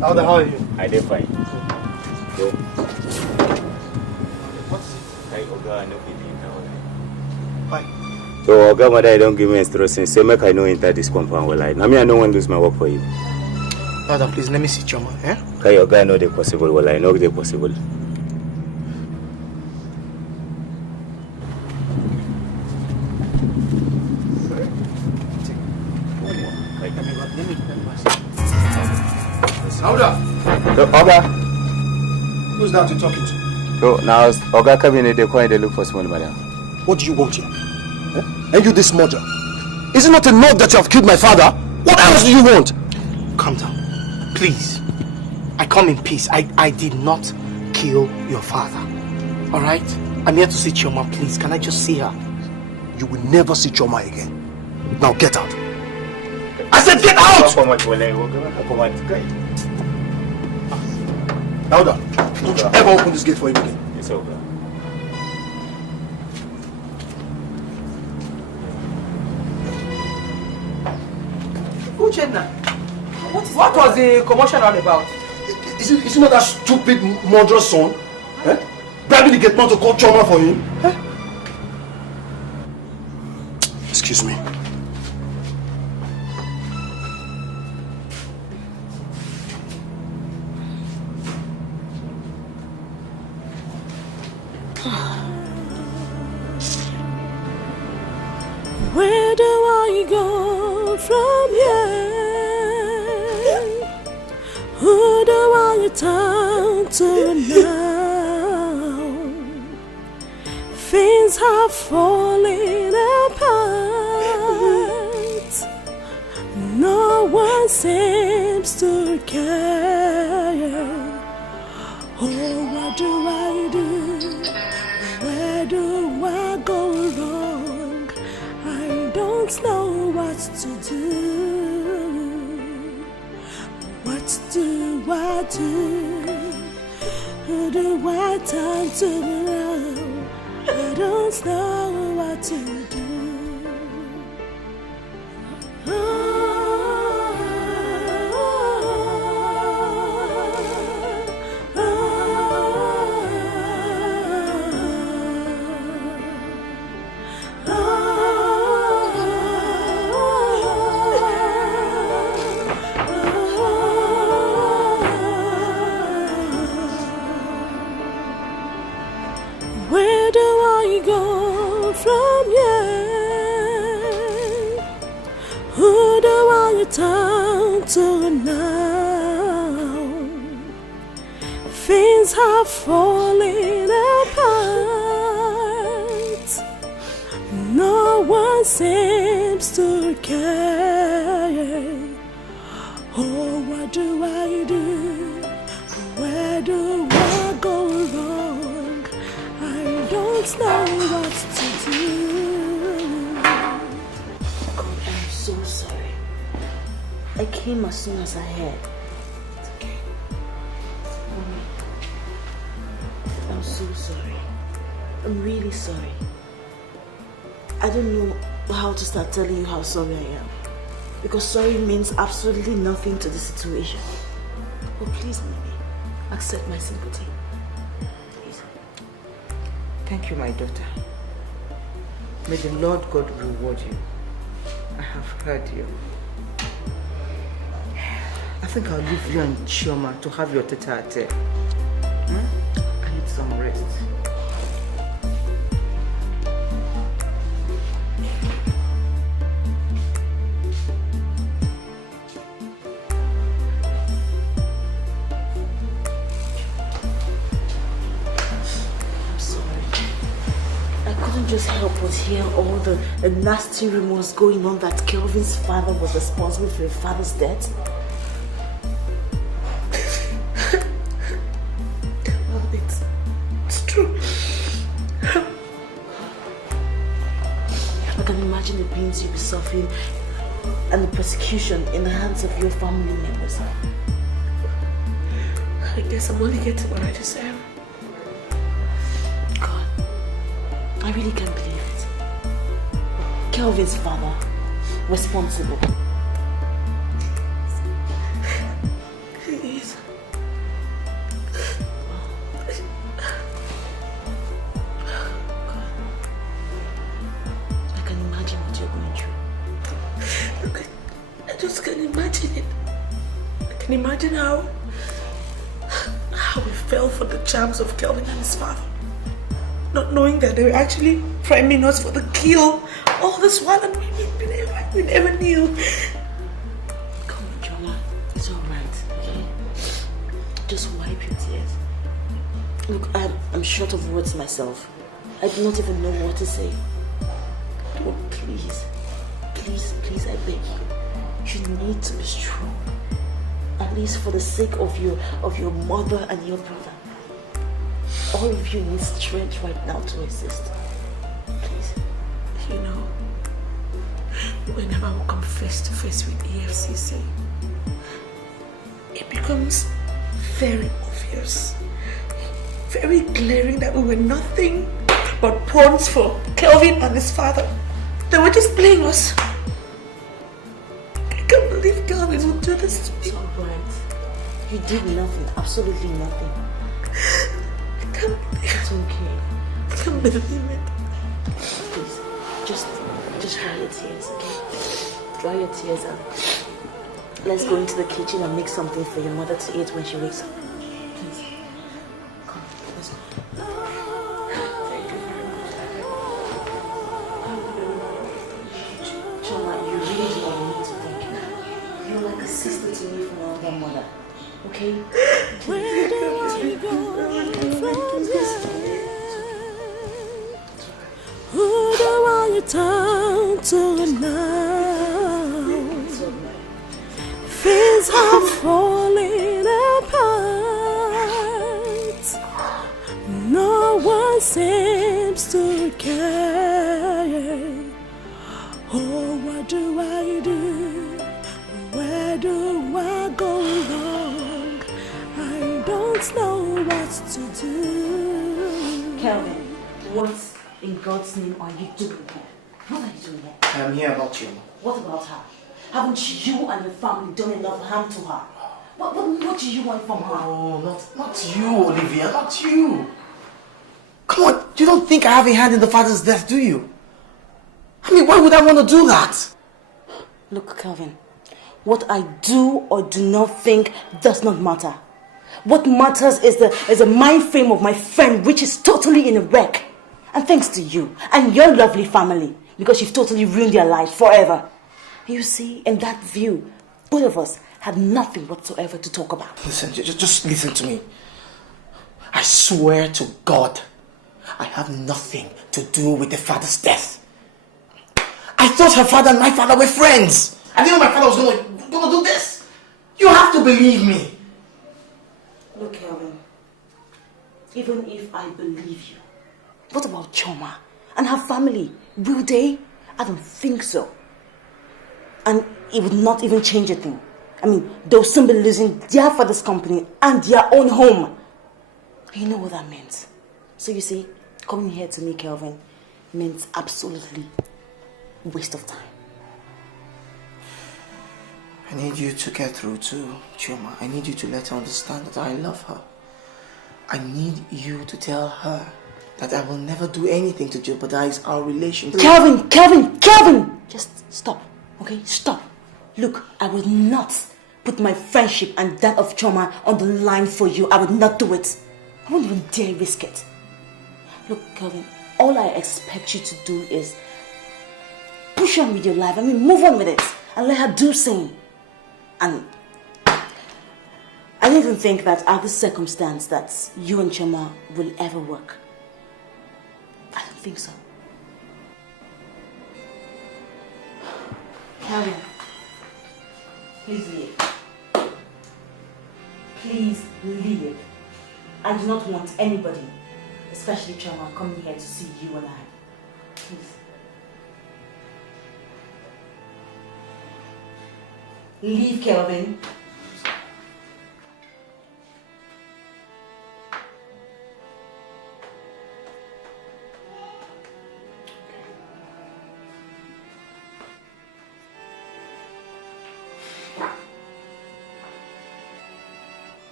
How the hell are you? I did fine. Yo. What's it? Hey, Oga, I know people now. Why? So, Oga, mother, don't give me instructions. Say, make I know enter this compound well. I mean, I don't want to lose my work for you. Madam, please, let me see Chioma, eh? Okay, Oga, I know the possible. Well, I know the possible. Hold up. So, Oga. Who's that you're talking to? So, now, Oga come in, they call they look for small madam. What do you want here? Eh? And you this murder? Is it not enough that you have killed my father? What else do you want? Calm down. Please. I come in peace. I did not kill your father. Alright? I'm here to see Chioma, please. Can I just see her? You will never see Chioma again. Now get out. I said get out! Louder. Don't you ever open this gate for him again. It's over. Uchenna, what was the commotion all about? Is it not that stupid murderous son? Eh? Bribing the gate man to call Chioma for him? Eh? Excuse me. Where do I go from here? Who do I turn to now? Things have fallen apart. No one seems to care. Oh, what do I do? Where do I go wrong? I don't know what to do. What do I do? Who do I turn to now? I don't know what to do. Where do I go from here? Who do I turn to now? Things have fallen apart. No one seems to care. Oh, what do I do? Where do I go wrong? I don't know what to do. God, I'm so sorry. I came as soon as I heard. It's okay. Mommy, I'm so sorry. I'm really sorry. I don't know how to start telling you how sorry I am. Because sorry means absolutely nothing to the situation. Oh, please, Mommy, accept my sympathy. Please. Thank you, my daughter. May the Lord God reward you. I have heard you. I think I'll leave you and Chioma to have your tete-a-tete. I need some rest. Just help but hear all the nasty rumors going on that Kelvin's father was responsible for your father's death. Well, it's true. I can imagine the pains you'll be suffering and the persecution in the hands of your family members. I guess I'm only getting what I deserve. I really can't believe it. Kelvin's father, responsible. He is. I can imagine what you're going through. Look, I just can't imagine it. I can imagine how we fell for the charms of Kelvin and his father. Not knowing that they were actually priming us for the kill all this while, and we never knew. Come on, Chioma. It's alright, okay? Just wipe your tears. Look, I'm short of words myself. I do not even know what to say. Oh, please, I beg you. You need to be strong. At least for the sake of your mother and your brother. All of you need strength right now to exist. Please. You know, whenever we come face to face with EFCC, it becomes very obvious, very glaring that we were nothing but pawns for Kelvin and his father. They were just playing us. I can't believe Kelvin would do this to me. It's alright. You did nothing, absolutely nothing. It's okay. I can't believe it. Please, just dry your tears, okay? Dry your tears and let's go into the kitchen and make something for your mother to eat when she wakes up. Please. Come, let's go. Thank you very much. Chioma, you really do not need to thank you. You're like a sister to me from another mother. Okay? Where do I go from here? Who do I turn to now? Things are falling apart. No one seems to care. Oh, what do I do? Where do I go wrong? I don't know what to do. Kelvin, what in God's name are you doing here? What are you doing here? I'm here about you. What about her? Haven't you and your family done enough harm to her? What do you want from her? Oh, not you, Olivia, not you. Come on, you don't think I have a hand in the father's death, do you? I mean, why would I want to do that? Look, Kelvin, what I do or do not think does not matter. What matters is the mind frame of my friend, which is totally in a wreck. And thanks to you and your lovely family, because you've totally ruined their lives forever. You see, in that view, both of us had nothing whatsoever to talk about. Listen, just listen to me. I swear to God, I have nothing to do with the father's death. I thought her father and my father were friends. I didn't know my father was gonna do this. You have to believe me. Look, Kelvin, even if I believe you, what about Chioma and her family? Will they? I don't think so. And it would not even change a thing. I mean, they'll soon be losing their father's company and their own home. You know what that means. So you see, coming here to me, Kelvin, means absolutely waste of time. I need you to get through to Chioma. I need you to let her understand that I love her. I need you to tell her that I will never do anything to jeopardize our relationship. Kelvin! Just stop, okay? Stop. Look, I will not put my friendship and that of Chioma on the line for you. I would not do it. I won't even dare risk it. Look, Kelvin, all I expect you to do is push on with your life. I mean, move on with it and let her do same. And I don't even think that at this circumstance that you and Chioma will ever work. I don't think so. Kelvin, please leave. Please leave. I do not want anybody, especially Chioma, coming here to see you and I. Please. Leave, Kelvin.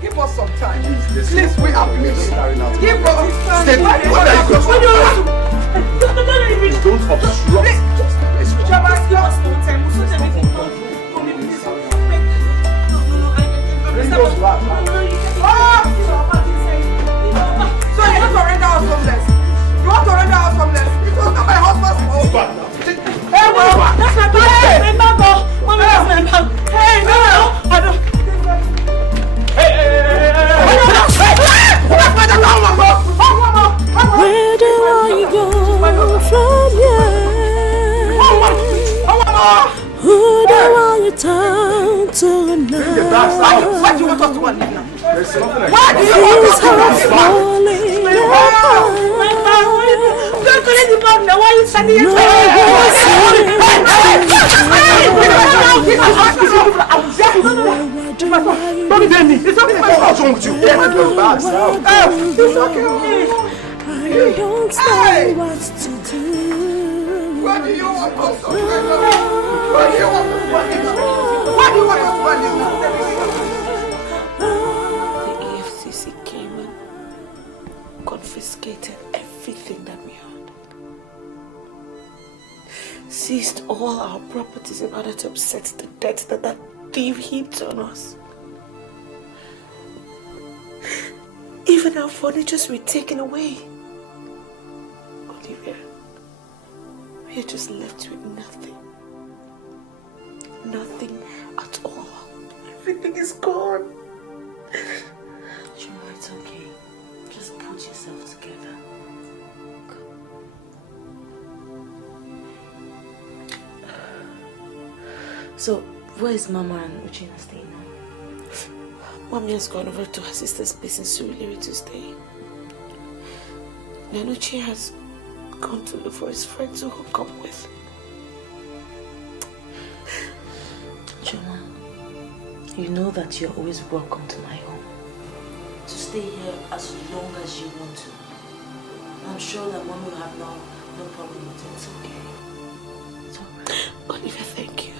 Give us some time. Please, we are pleading. Give us time. What are you going to do? Don't obstruct. Just give us no time. We'll sort everything out. Bring those back. So you want to render us homeless? You want to render us homeless? It was not my husband's fault. Hey, bro. That's my bag. Hey, my bag. Mommy, that's my bag. Hey, no. I don't. Where do I go from here? Who do I turn to now? Why do you want us to go and leave now? Why do you want us to falling Don't collect the bag now. Why are you standing here? Don't be me. It's okay. What's wrong with you? I don't know what to do. Why do you want us to run? Why do you want us to run? Why do you want us to run? The EFCC came and confiscated everything that we had. Seized all our properties in order to upset the debt that thief heaped on us. Even our furnitures were taken away. Olivia, we are just left with nothing. Nothing at all. Everything is gone. Chioma, it's okay. Just put yourself together. So, where is Mama and Uchenna staying now? Mommy has gone over to her sister's place in Surulere to stay. Then Uche has gone to look for his friend to hook up with. Chioma, you know that you're always welcome to my home. To stay here as long as you want to. I'm sure that Mommy will have no problem with it. It's okay. It's alright. Olivia, thank you.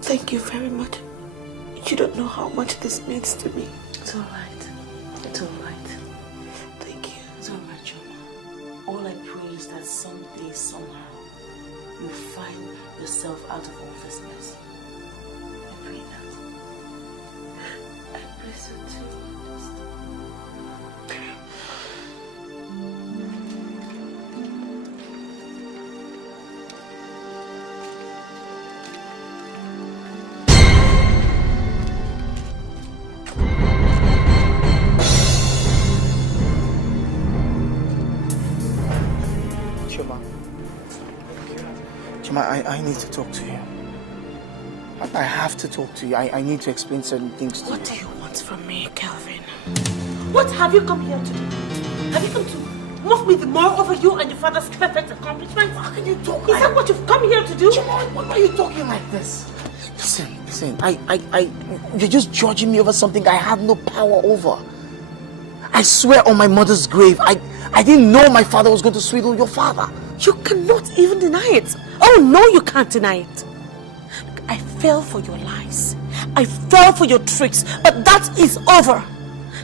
Thank you very much. You don't know how much this means to me. It's alright. It's alright. Thank you. It's alright, Chioma. All I pray is that someday, somehow, you'll find yourself out of all this mess. I pray that. I pray so too. I need to talk to you. I have to talk to you. I need to explain certain things to you. What do you want from me, Kelvin? What have you come here to do? Have you come to mock me the more over you and your father's perfect accomplishments? How can you talk? Is that what you've come here to do? Why are you talking like this? Listen. You're just judging me over something I have no power over. I swear on my mother's grave, I didn't know my father was going to swindle your father. You cannot even deny it. Oh no, you can't deny it. Look, I fell for your lies. I fell for your tricks, but that is over.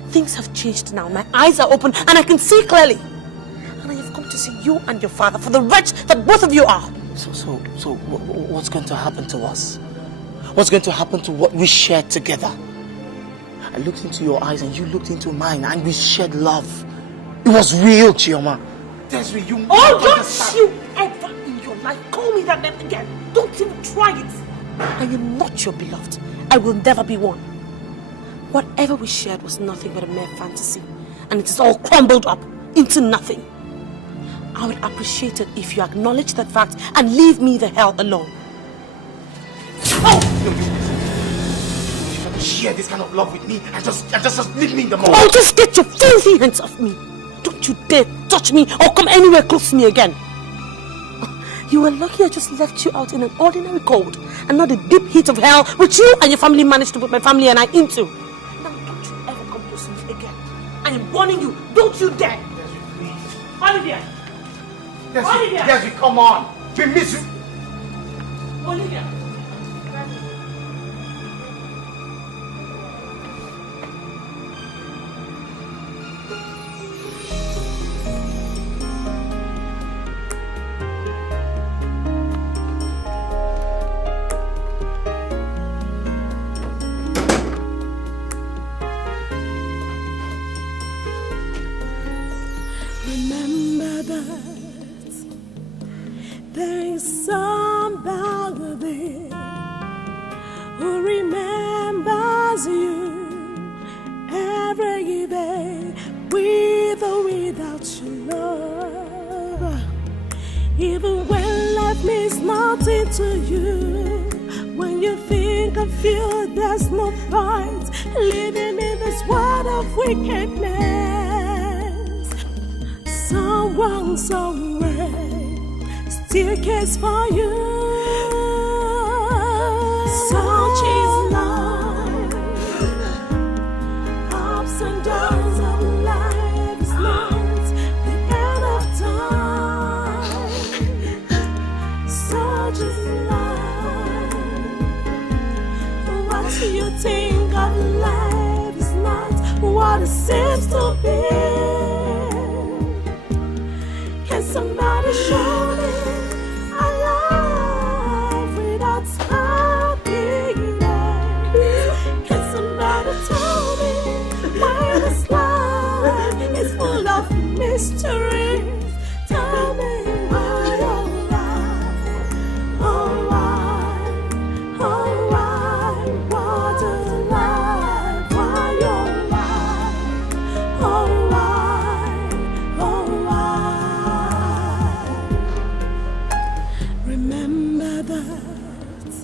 Things have changed now. My eyes are open and I can see clearly. And I have come to see you and your father for the wretch that both of you are. So what's going to happen to us? What's going to happen to what we shared together? I looked into your eyes and you looked into mine and we shared love. It was real, Chioma. Desiree, you don't you ever in your life call me that name again. Don't even try it. I am not your beloved. I will never be one. Whatever we shared was nothing but a mere fantasy. And it is all crumbled up into nothing. I would appreciate it if you acknowledge that fact and leave me the hell alone. Oh! You don't share this kind of love with me and just leave me in the moment. Oh, just get your filthy hands off me. Don't you dare touch me or come anywhere close to me again. You were lucky I just left you out in an ordinary cold and not the deep heat of hell which you and your family managed to put my family and I into. Now don't you ever come close to me again. I am warning you, don't you dare. Desiree, please. Olivia. Olivia. Desiree, come on. We miss you. Olivia. Remember that there is somebody who remembers you every day, with or without your love. Even when life means nothing to you, when you think of you, there's no point living in this world of wickedness. Someone somewhere still cares for you. Such is life. Ups and downs of life is not the end of time. Sometimes you think of life is not what it seems to be. Can somebody show me a life without happiness? Can somebody tell me why this life is full of mysteries? Tell me why, oh why, what a life, why, oh why. Remember that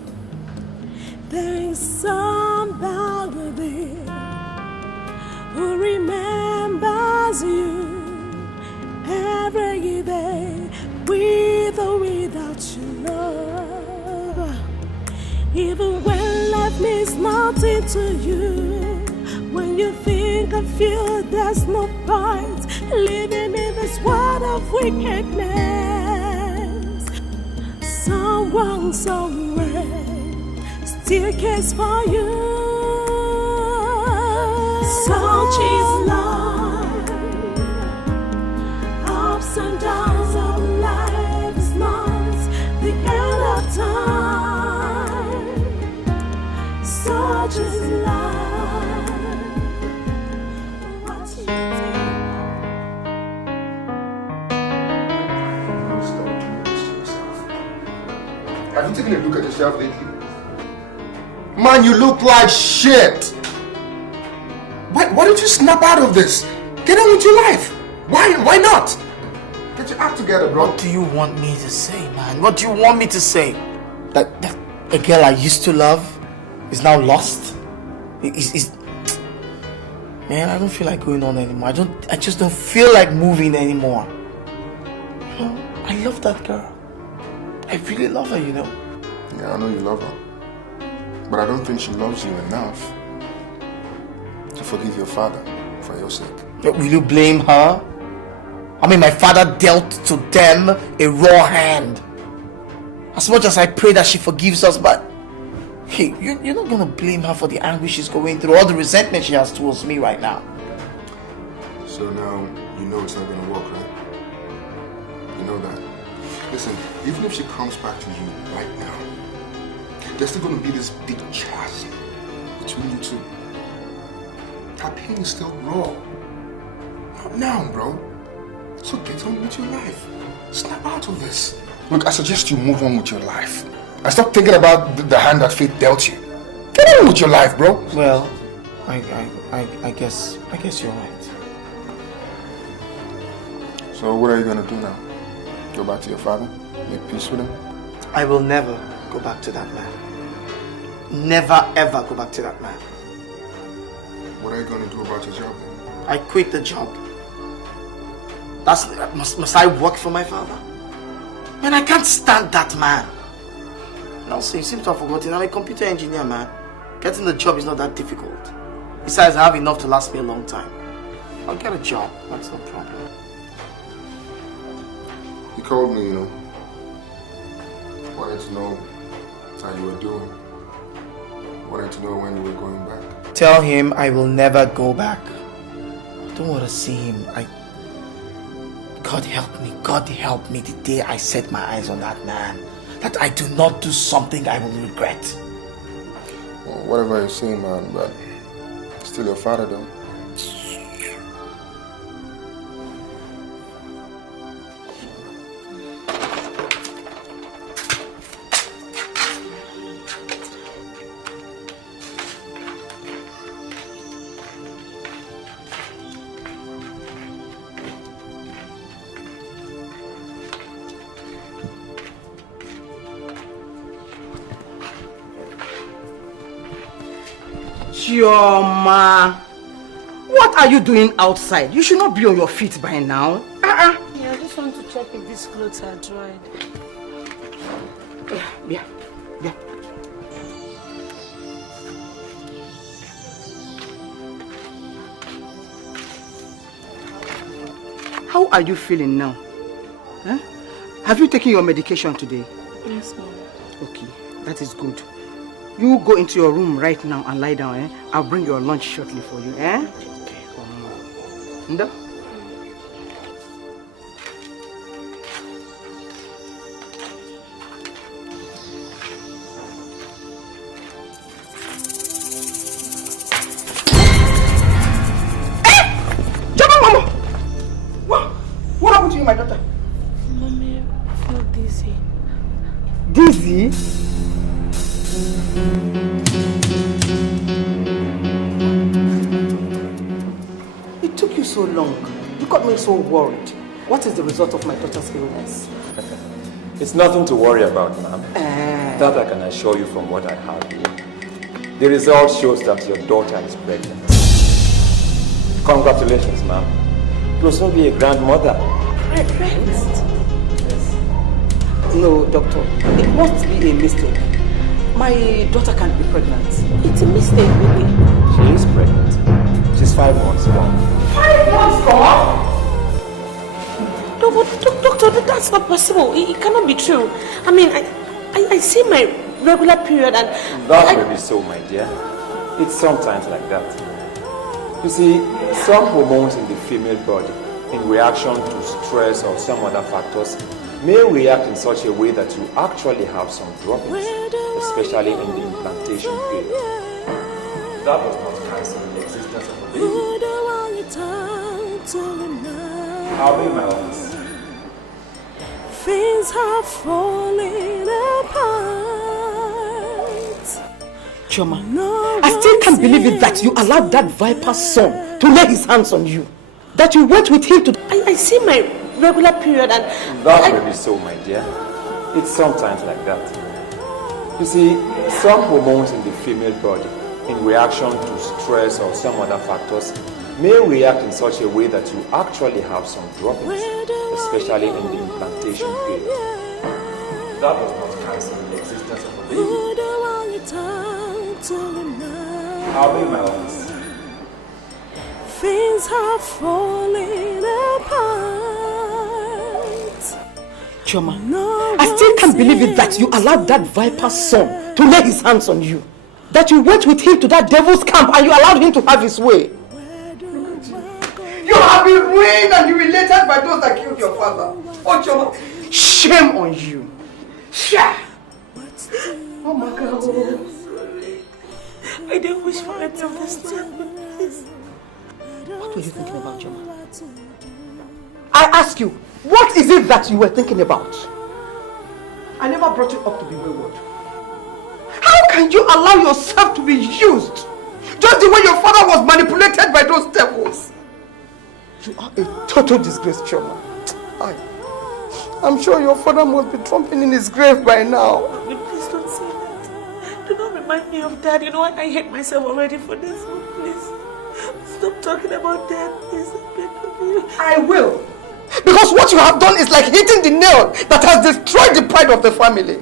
there is somebody there who remembers you every day, with or without your love. Even when life means nothing to you, when you think of you, there's no point living in this world of wickedness. Someone somewhere still cares for you. Such is love. Ups and downs of life is not the end of time. Such is life. What do you think? Have you taken a look at yourself lately? Man, you look like shit! Why don't you snap out of this? Get on with your life! Why not? Get your act together, bro. What do you want me to say, man? What do you want me to say? That a girl I used to love is now lost? Man, I don't feel like going on anymore. I just don't feel like moving anymore. You know, I love that girl. I really love her, you know. Yeah, I know you love her. But I don't think she loves you enough to forgive your father for your sake. But will you blame her? I mean, my father dealt to them a raw hand. As much as I pray that she forgives us, but hey, you're not gonna blame her for the anguish she's going through, all the resentment she has towards me right now. So now you know it's not gonna work, right? You know that. Listen, even if she comes back to you right now, there's still gonna be this big chasm between you two. Her pain is still raw. Not now, bro. So get on with your life. Snap out of this. Look, I suggest you move on with your life. And stop thinking about the hand that fate dealt you. Get on with your life, bro. Well, I guess you're right. So what are you gonna do now? Go back to your father? Make peace with him? I will never go back to that man. Never ever go back to that man. What are you gonna do about your job? I quit the job. Must I work for my father? Man, I can't stand that man. Also, you seem to have forgotten, I'm a computer engineer, man. Getting the job is not that difficult. Besides, I have enough to last me a long time. I'll get a job, that's no problem. He called me, you know. Wanted to know how you were doing. Wanted to know when you were going back. Tell him I will never go back. I don't want to see him. God help me the day I set my eyes on that man. That I do not do something I will regret. Well, whatever you're saying, man, but still your father, though. Chioma, what are you doing outside? You should not be on your feet by now. Yeah, I just want to check if these clothes are dried. Yeah. How are you feeling now? Huh? Have you taken your medication today? Yes, Mom. Okay, that is good. You go into your room right now and lie down, eh? I'll bring your lunch shortly for you, eh? Okay, come on. Nda? What happened to you, my daughter? Mommy, I feel dizzy. Dizzy? It took you so long. You got me so worried. What is the result of my daughter's illness? It's nothing to worry about, ma'am. That I can assure you from what I have here. The result shows that your daughter is pregnant. Congratulations, ma'am. You will soon be a grandmother. Pregnant? No, doctor. It must be a mistake. My daughter can't be pregnant. It's a mistake, really. She is pregnant. She's 5 months gone. 5 months gone? No, but doctor, that's not possible. It cannot be true. I mean, I see my regular period and... That may be so, my dear. It's sometimes like that. You see, some hormones in the female body, in reaction to stress or some other factors, may react in such a way that you actually have some droppings, especially in the implantation period. That does not cancel the existence of a baby. I'll be in my office. Things are falling apart. Chioma, I still can't believe it that you allowed that viper's son to lay his hands on you. That you went with him to... I see my regular period and... That may be so, my dear. It's sometimes like that. You see, some hormones in the female body, in reaction to stress or some other factors, may react in such a way that you actually have some droppings, especially in the implantation period. That does not cancel the existence of a baby. I'll be in my office. Things are falling apart. Chioma, I still can't believe it that you allowed that viper's son to lay his hands on you. That you went with him to that devil's camp and you allowed him to have his way. You have been ruined and humiliated by those that killed your father. Oh, Chioma, shame on you. Shame. Oh my God. Sorry. I didn't wish for it to understand, but please. What were you thinking about, Chioma? I ask you, what is it that you were thinking about? I never brought you up to be wayward. How can you allow yourself to be used? Just the way your father was manipulated by those devils. You are a total disgrace, Chioma. I'm sure your father must be trumping in his grave by now. Please don't say that. Do not remind me of Dad. You know what? I hate myself already for this one. Please. Stop talking about Dad. Please. I beg of you. I will. Because what you have done is like hitting the nail that has destroyed the pride of the family.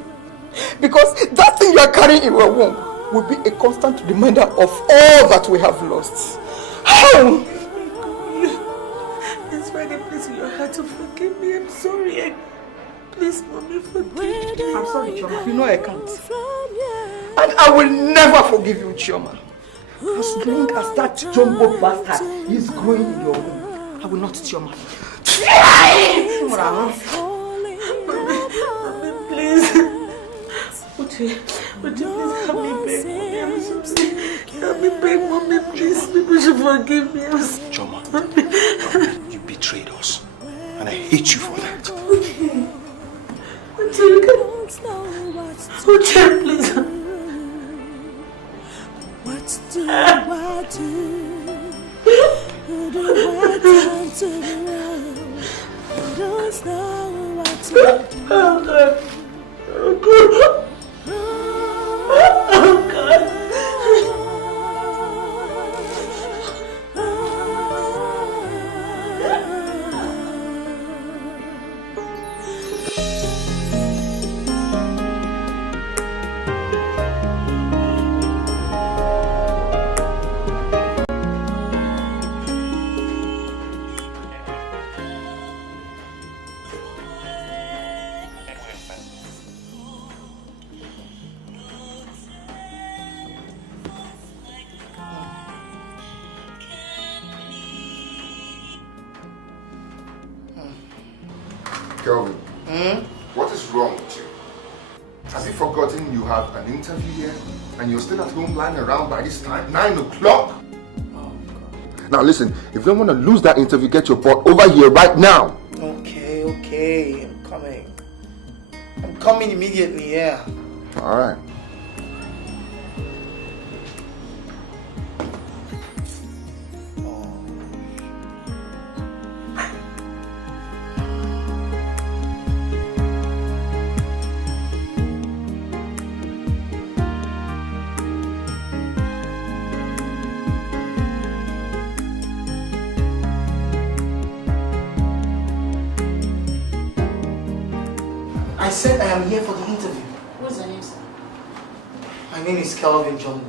Because that thing you are carrying in your womb will be a constant reminder of all that we have lost. How? It's fine, please, in your heart to forgive me. I'm sorry. Please, Mommy, forgive me. I'm sorry, Chioma. You know I can't. And I will never forgive you, Chioma. As long as that jumbo bastard is growing in your womb, I will not, Chioma. Mommy, please. Would you please help me beg, Mommy? I'm so sorry. Help me beg, Mommy, please. People should forgive me. Chioma, you betrayed us. And I hate you for that. Okay. Uche, please. What do I do? Who do I turn to around? I don't know what to do. Oh, God. Oh, God. Oh, God. Kelvin, what is wrong with you? Have you forgotten you have an interview here and you're still at home lying around by this time, 9 o'clock? Oh, God. Now listen, if you don't want to lose that interview, get your butt over here right now. Okay, I'm coming. I'm coming immediately, yeah. All right. I said I am here for the interview. What's your name, sir? My name is Kelvin Jombo.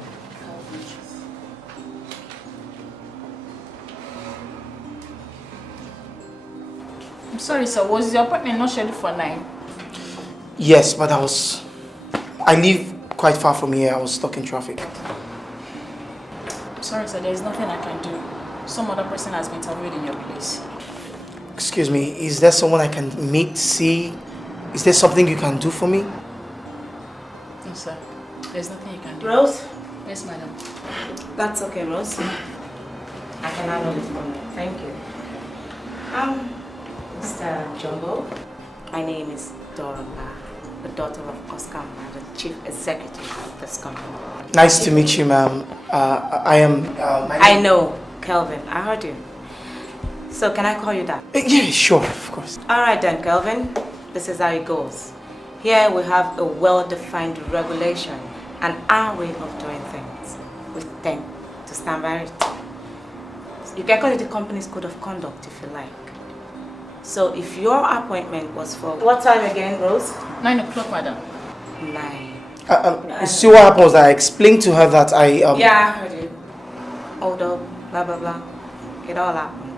I'm sorry, sir. Was your appointment not scheduled for 9? Yes, but I live quite far from here. I was stuck in traffic. I'm sorry, sir. There's nothing I can do. Some other person has been interviewed in your place. Excuse me, is there someone I can meet, see? Is there something you can do for me? No, sir. There's nothing you can do. Rose? Yes, madam. That's okay, Rose. I can handle it for you. Thank you. Mr. Jumbo, my name is Dora, the daughter of Oscar, the chief executive of this company. Nice to meet you, ma'am. I am... I know, Kelvin. I heard you. So can I call you that? Yeah, sure, of course. All right then, Kelvin. This is how it goes. Here we have a well-defined regulation and our way of doing things. We tend to stand by it. You can call it the company's code of conduct if you like. So if your appointment was for... What time again, Rose? 9 o'clock, madam. 9. See what happened was I explained to her that I... Yeah, I heard you. Hold up, blah, blah, blah. It all happened.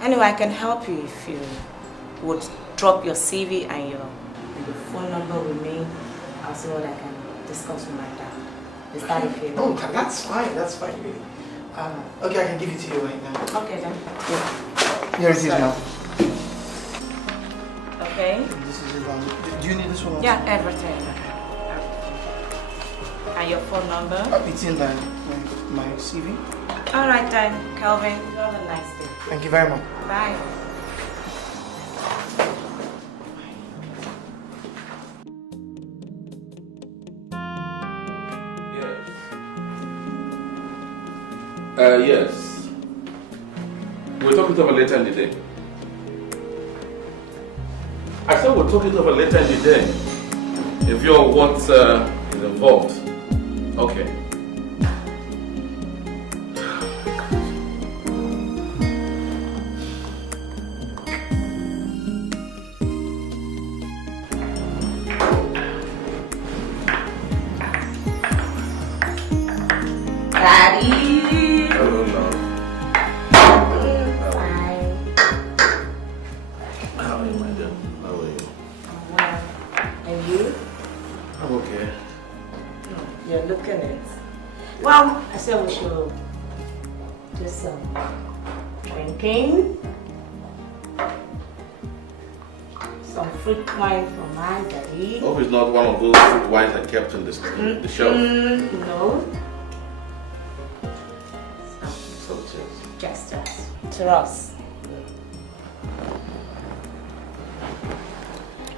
Anyway, I can help you if you would drop your CV and your phone number with me. I'll see what I can discuss with my dad. Is that okay? Oh, that's fine, really. Okay, I can give it to you right now. Okay then. Yeah. Here it is now. Okay. This is it. Do you need this one also? Yeah, everything. And your phone number? It's in my CV. All right then, Kelvin. You have a nice day. Thank you very much. Bye. Yes. We'll talk it over later in the day. I said we'll talk it over later in the day. If you're what is involved. Okay. Kept on the shelf. No. So just to us.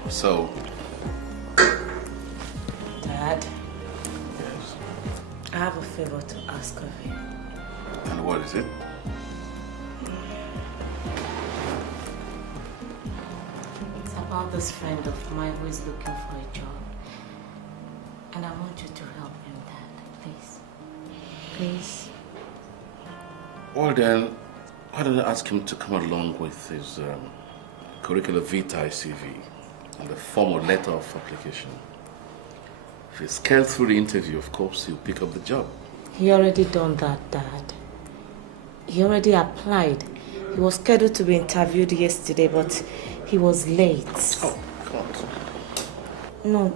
So, Dad. Yes. I have a favor to ask of you. And what is it? It's about this friend of mine who is looking for a job. And I want you to help him, Dad, please. Please. Well then, why don't I ask him to come along with his curriculum vitae CV and the formal letter of application. If he's scared through the interview, of course, he'll pick up the job. He already done that, Dad. He already applied. He was scheduled to be interviewed yesterday, but he was late. Oh, God. No.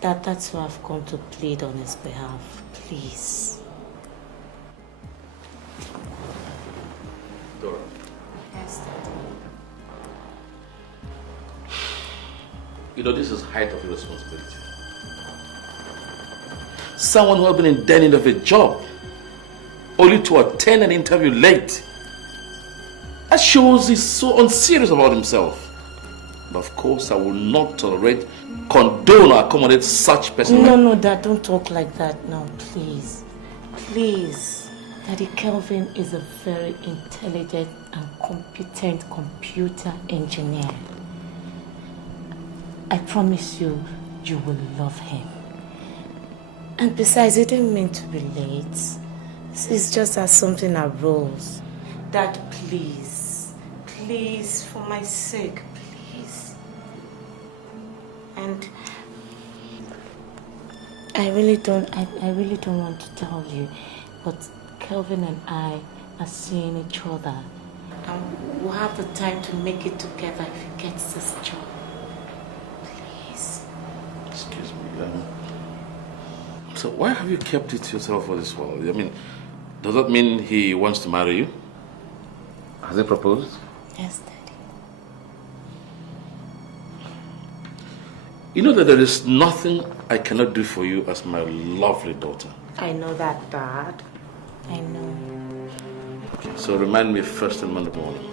That's why I've come to plead on his behalf. Please. Dora. Yes, Daddy. You know, this is height of irresponsibility. Someone who has been in need of a job, only to attend an interview late. That shows he's so unserious about himself. But of course, I will not tolerate, condone, or accommodate such person. No, Dad, don't talk like that now, please. Please. Daddy Kelvin is a very intelligent and competent computer engineer. I promise you, you will love him. And besides, he didn't mean to be late. It's just that something arose. Dad, please, for my sake, please. And I really don't want to tell you, but Kelvin and I are seeing each other. And we'll have the time to make it together if he gets this job. Please. Excuse me, so why have you kept it to yourself for this while? I mean, does that mean he wants to marry you? Has he proposed? Yes, Daddy. You know that there is nothing I cannot do for you as my lovely daughter. I know that, Dad. I know. Okay, so remind me first thing Monday morning.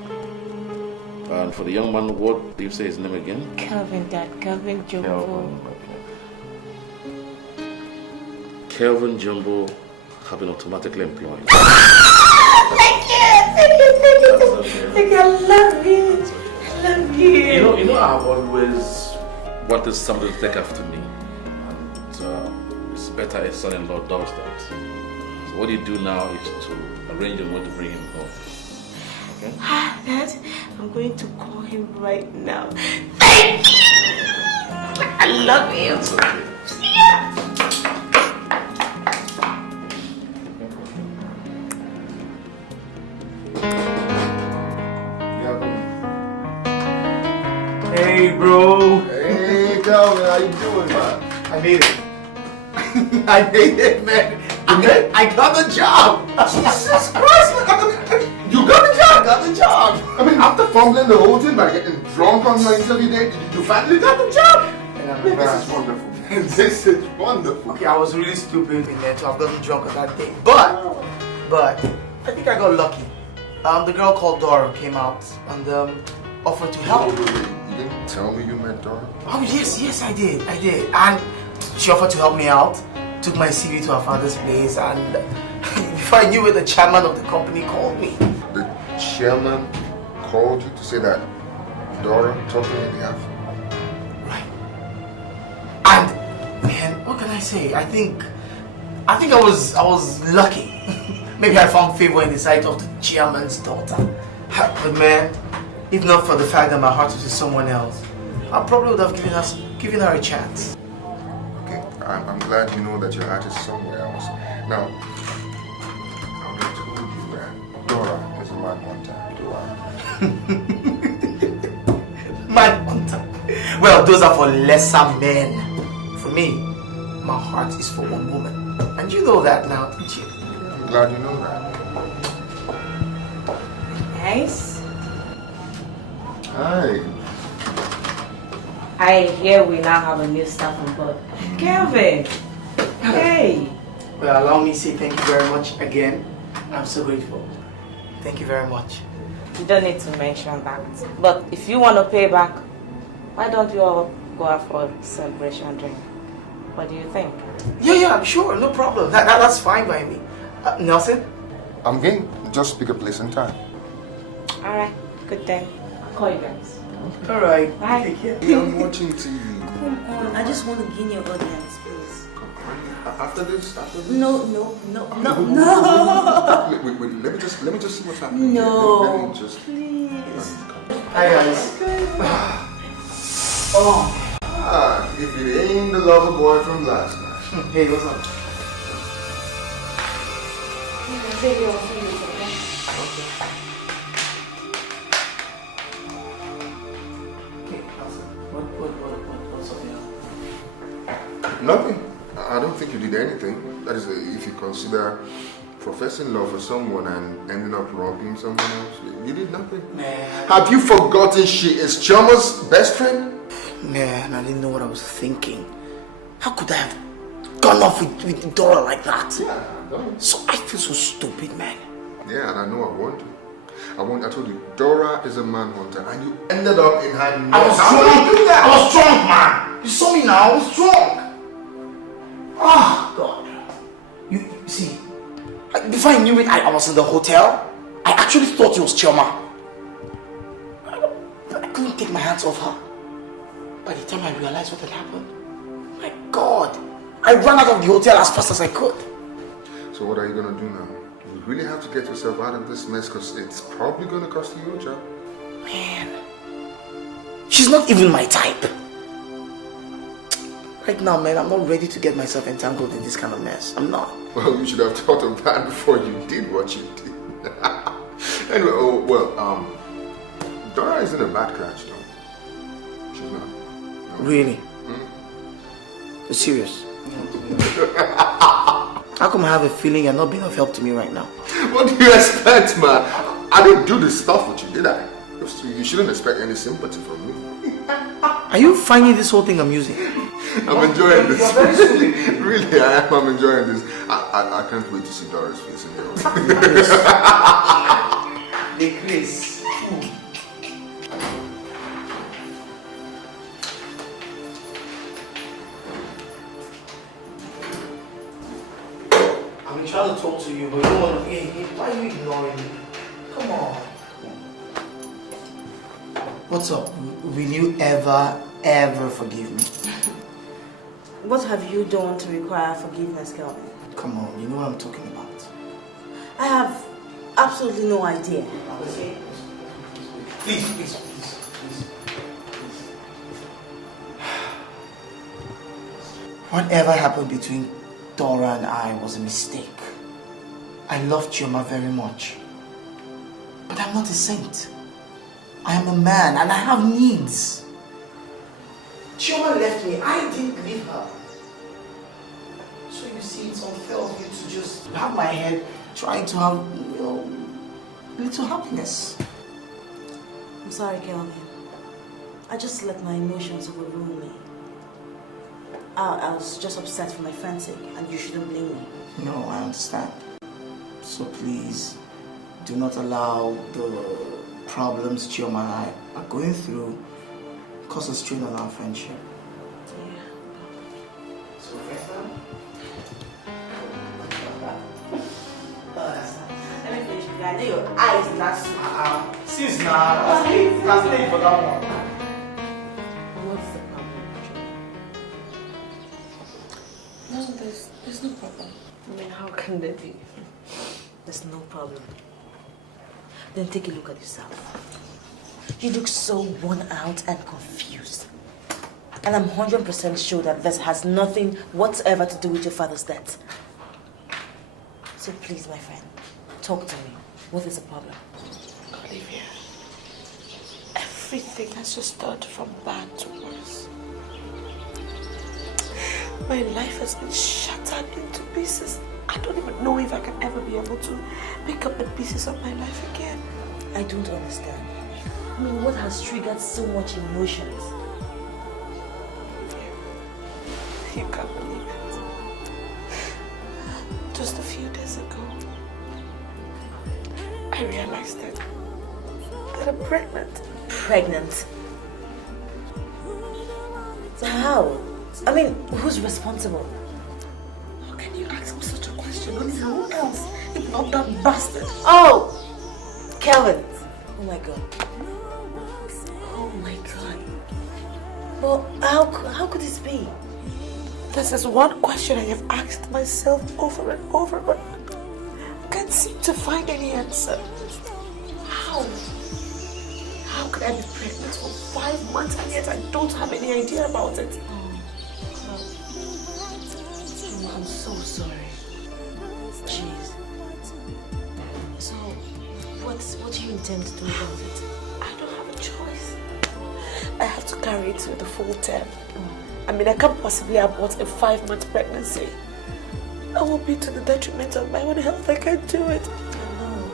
And for the young man, what do you say his name again? Kelvin, Dad. Kelvin Jumbo. Kelvin, okay. Kelvin Jumbo have been automatically employed. Thank you. I love you. I love you. You know, I've always wanted somebody to take after me. And it's better a son-in-law does that. So what you do now is to arrange a way to bring him home. Okay? Dad, I'm going to call him right now. Thank you. I love you. See ya. Hey, bro. Hey, Kelvin, how you doing, man? I made it. I made it, man. I got the job. Jesus Christ, man. You got the job. Got the job. I mean, after fumbling the whole thing by getting drunk on your interview day, you finally got the job. Man, this is wonderful. This is wonderful. Okay, I was really stupid in there, so I've gotten drunk on that day. But I think I got lucky. The girl called Dora came out and offered to help. You didn't tell me you met Dora? Oh yes, I did. And she offered to help me out. Took my CV to her father's place, and before I knew it, the chairman of the company called me. The chairman called you to say that Dora talked on your behalf? Right. And man, what can I say? I think I was lucky. Maybe I found favor in the sight of the chairman's daughter. But man, if not for the fact that my heart was with someone else, I probably would have given her a chance. Okay, I'm glad you know that your heart is somewhere else. Now, I would have told you that Dora is a man hunter. Man hunter. Well, those are for lesser men. For me, my heart is for one woman. And you know that now, don't you? I'm glad you know that. Nice. Hi. I hear we now have a new staff on board. Kelvin! Hey! Well, allow me to say thank you very much again. I'm so grateful. Thank you very much. You don't need to mention that. But if you want to pay back, why don't you all go out for a celebration drink? What do you think? Yeah, sure, no problem. That's fine by me. Nelson? I'm game. Just pick a place and time. Alright, good day. I'll call you guys. Alright. Bye. Take care. Yeah, I'm watching TV. Come on, I just want to gain your audience, please. After this? No. Wait, let me just see what's happening. No, Let me just... please. Hi guys. If it ain't the lover boy from last night. Hey, what's up? Baby, I'll see you, okay? What's up here? Nothing. I don't think you did anything. That is, if you consider professing love for someone and ending up robbing someone else, you did nothing. Man. Have you forgotten she is Chioma's best friend? Man, I didn't know what I was thinking. How could I have gone off with Dora like that? Yeah, so I feel so stupid, man. Yeah, and I know I warned you. I told you, Dora is a manhunter, and you ended up in her nest. I was drunk! I was drunk, man! You saw me now, I was drunk! Oh, God. You see, before I knew it, I was in the hotel. I actually thought it was Chioma. I couldn't take my hands off her. By the time I realized what had happened, my God, I ran out of the hotel as fast as I could. So what are you going to do now? You really have to get yourself out of this mess because it's probably going to cost you your job. Man, she's not even my type. Right now, man, I'm not ready to get myself entangled in this kind of mess. I'm not. Well, you should have thought of that before you did what you did. Anyway, Dora isn't a bad catch, though. She's not. No. Really? You're serious? How come I have a feeling you're not being of help to me right now? What do you expect, man? I didn't do this stuff with you, did I? You shouldn't expect any sympathy from me. Are you finding this whole thing amusing? I'm enjoying this. Really, I am. I'm enjoying this. I can't wait to see Dora's face in there. The Chris. I've been trying to talk to you, but you don't want to hear me. Why are you ignoring me? Come on. What's up? Will you ever forgive me? What have you done to require forgiveness, Kelvin? Come on, you know what I'm talking about. I have absolutely no idea. Please. Whatever happened between Dora and I was a mistake. I love Chioma very much. But I'm not a saint. I am a man and I have needs. Chioma left me. I didn't leave her. So you see, it's unfair of you to just have my head trying to have, a little happiness. I'm sorry, Kelvin. I just let my emotions overrule me. I was just upset for my friend's sake, and you shouldn't blame me. No, I understand. So please, do not allow the problems Chioma and I are going through cause a strain on our friendship. Yeah. So, that's nice. Let me finish. I know your eyes in that smile. Sis, now. Let's stay for that one. What's the problem? No, there's no problem. I mean, how can there be? There's no problem. Then take a look at yourself. You look so worn out and confused. And I'm 100% sure that this has nothing whatsoever to do with your father's death. So please, my friend, talk to me. What is the problem? Olivia, everything has just turned from bad to worse. My life has been shattered into pieces. I don't even know if I can ever be able to pick up the pieces of my life again. I don't understand. I mean, what has triggered so much emotions? You can't believe it. Just a few days ago, I realized that I'm pregnant. Pregnant? So how? I mean, who's responsible? How can you ask me such a question? Who else if not that bastard? Oh! Kelvin! Oh my God. Oh my God. Well, how could this be? This is one question I have asked myself over and over, but I can't seem to find any answer. How? How could I be pregnant for 5 months and yet I don't have any idea about it? I'm so sorry. Jeez. So, what do you intend to do about it? I don't have a choice. I have to carry it to the full term. I mean, I can't possibly abort a 5-month pregnancy. That will be to the detriment of my own health. I can't do it. No.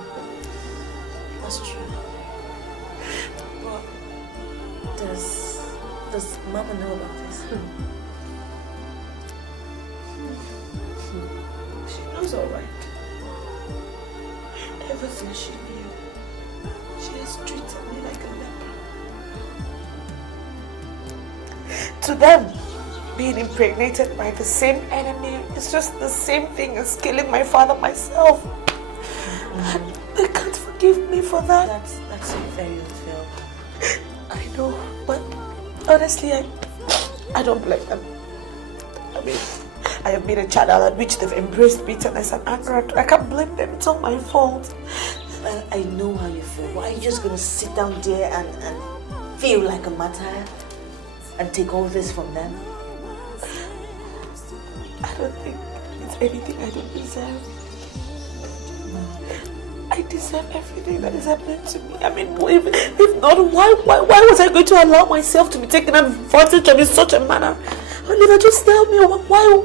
That's true. But does does Mama know about this? She knows all right. Everything she knew. She has treated me like a leper. To them, being impregnated by the same enemy is just the same thing as killing my father myself. They can't forgive me for that. That's very unfair. I know, but honestly, I don't blame them. I mean, I have been a child at which they've embraced bitterness and anger. I can't blame them. It's all my fault. I know how you feel. Why are you just gonna sit down there and feel like a martyr and take all this from them? I don't think it's anything I don't deserve. I deserve everything that is happening to me. I mean, if not, why was I going to allow myself to be taken advantage of in such a manner? Oliver, just tell me why?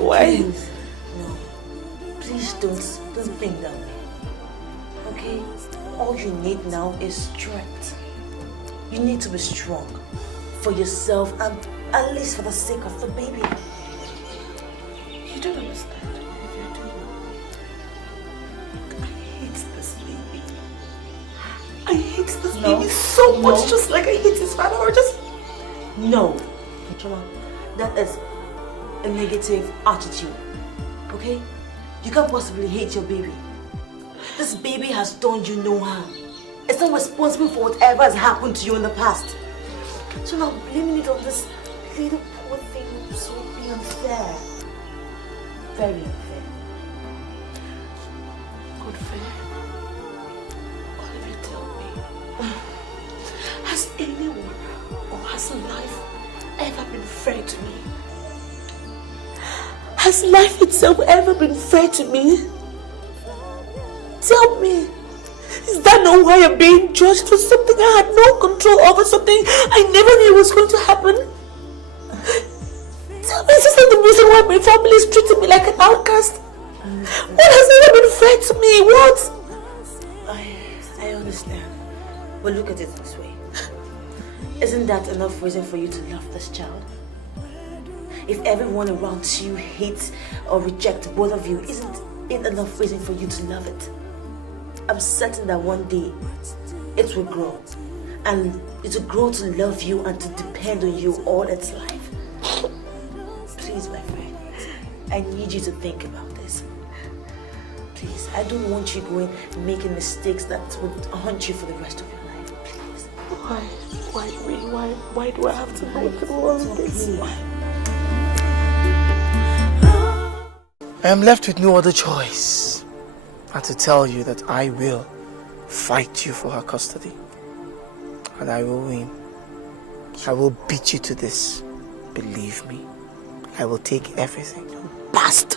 Why? No. Please don't think that way. Okay? All you need now is strength. You need to be strong for yourself and at least for the sake of the baby. You don't understand. I hate this baby so much, just like I hate his father, or just... No. Chioma, that is a negative attitude, okay? You can't possibly hate your baby. This baby has done you no harm. It's not responsible for whatever has happened to you in the past. So now blaming it on this little poor thing would be unfair. Very unfair. Unfair? Has anyone or has life ever been fair to me? Has life itself ever been fair to me? Tell me, is that not why I'm being judged for something I had no control over, something I never knew was going to happen? Tell me, is this not the reason why my family is treating me like an outcast? What has never been fair to me? What? I understand. But look at it this way. Isn't that enough reason for you to love this child? If everyone around you hates or rejects both of you, isn't it enough reason for you to love it? I'm certain that one day it will grow. And it will grow to love you and to depend on you all its life. Please, my friend, I need you to think about this. Please, I don't want you making mistakes that would haunt you for the rest of your life. Please. Why do I have to go through all of this? Why? I am left with no other choice but to tell you that I will fight you for her custody. And I will win. I will beat you to this. Believe me. I will take everything. Bastard!